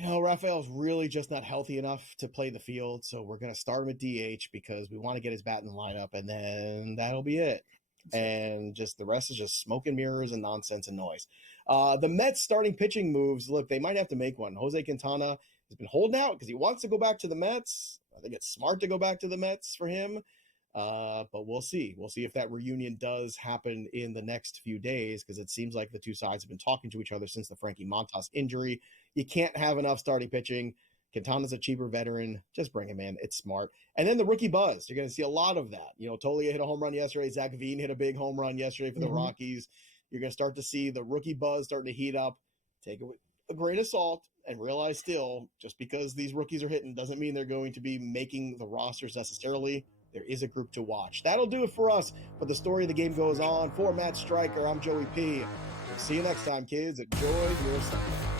Rafael's really just not healthy enough to play the field, so we're going to start him at DH because we want to get his bat in the lineup, and then that'll be it. And just the rest is just smoke and mirrors and nonsense and noise. The Mets starting pitching moves, look, they might have to make one. Jose Quintana has been holding out because he wants to go back to the Mets. I think it's smart to go back to the Mets for him. But we'll see. We'll see if that reunion does happen in the next few days, because it seems like the two sides have been talking to each other since the Frankie Montas injury. You can't have enough starting pitching. Quintana's a cheaper veteran. Just bring him in. It's smart. And then the rookie buzz. You're going to see a lot of that. Tolia hit a home run yesterday. Zach Veen hit a big home run yesterday for the Rockies. You're going to start to see the rookie buzz starting to heat up. Take it with a grain of salt and realize still, just because these rookies are hitting doesn't mean they're going to be making the rosters necessarily. There is a group to watch. That'll do it for us. But the story of the game goes on. For Matt Stryker, I'm Joey P. We'll see you next time, kids. Enjoy your Sunday.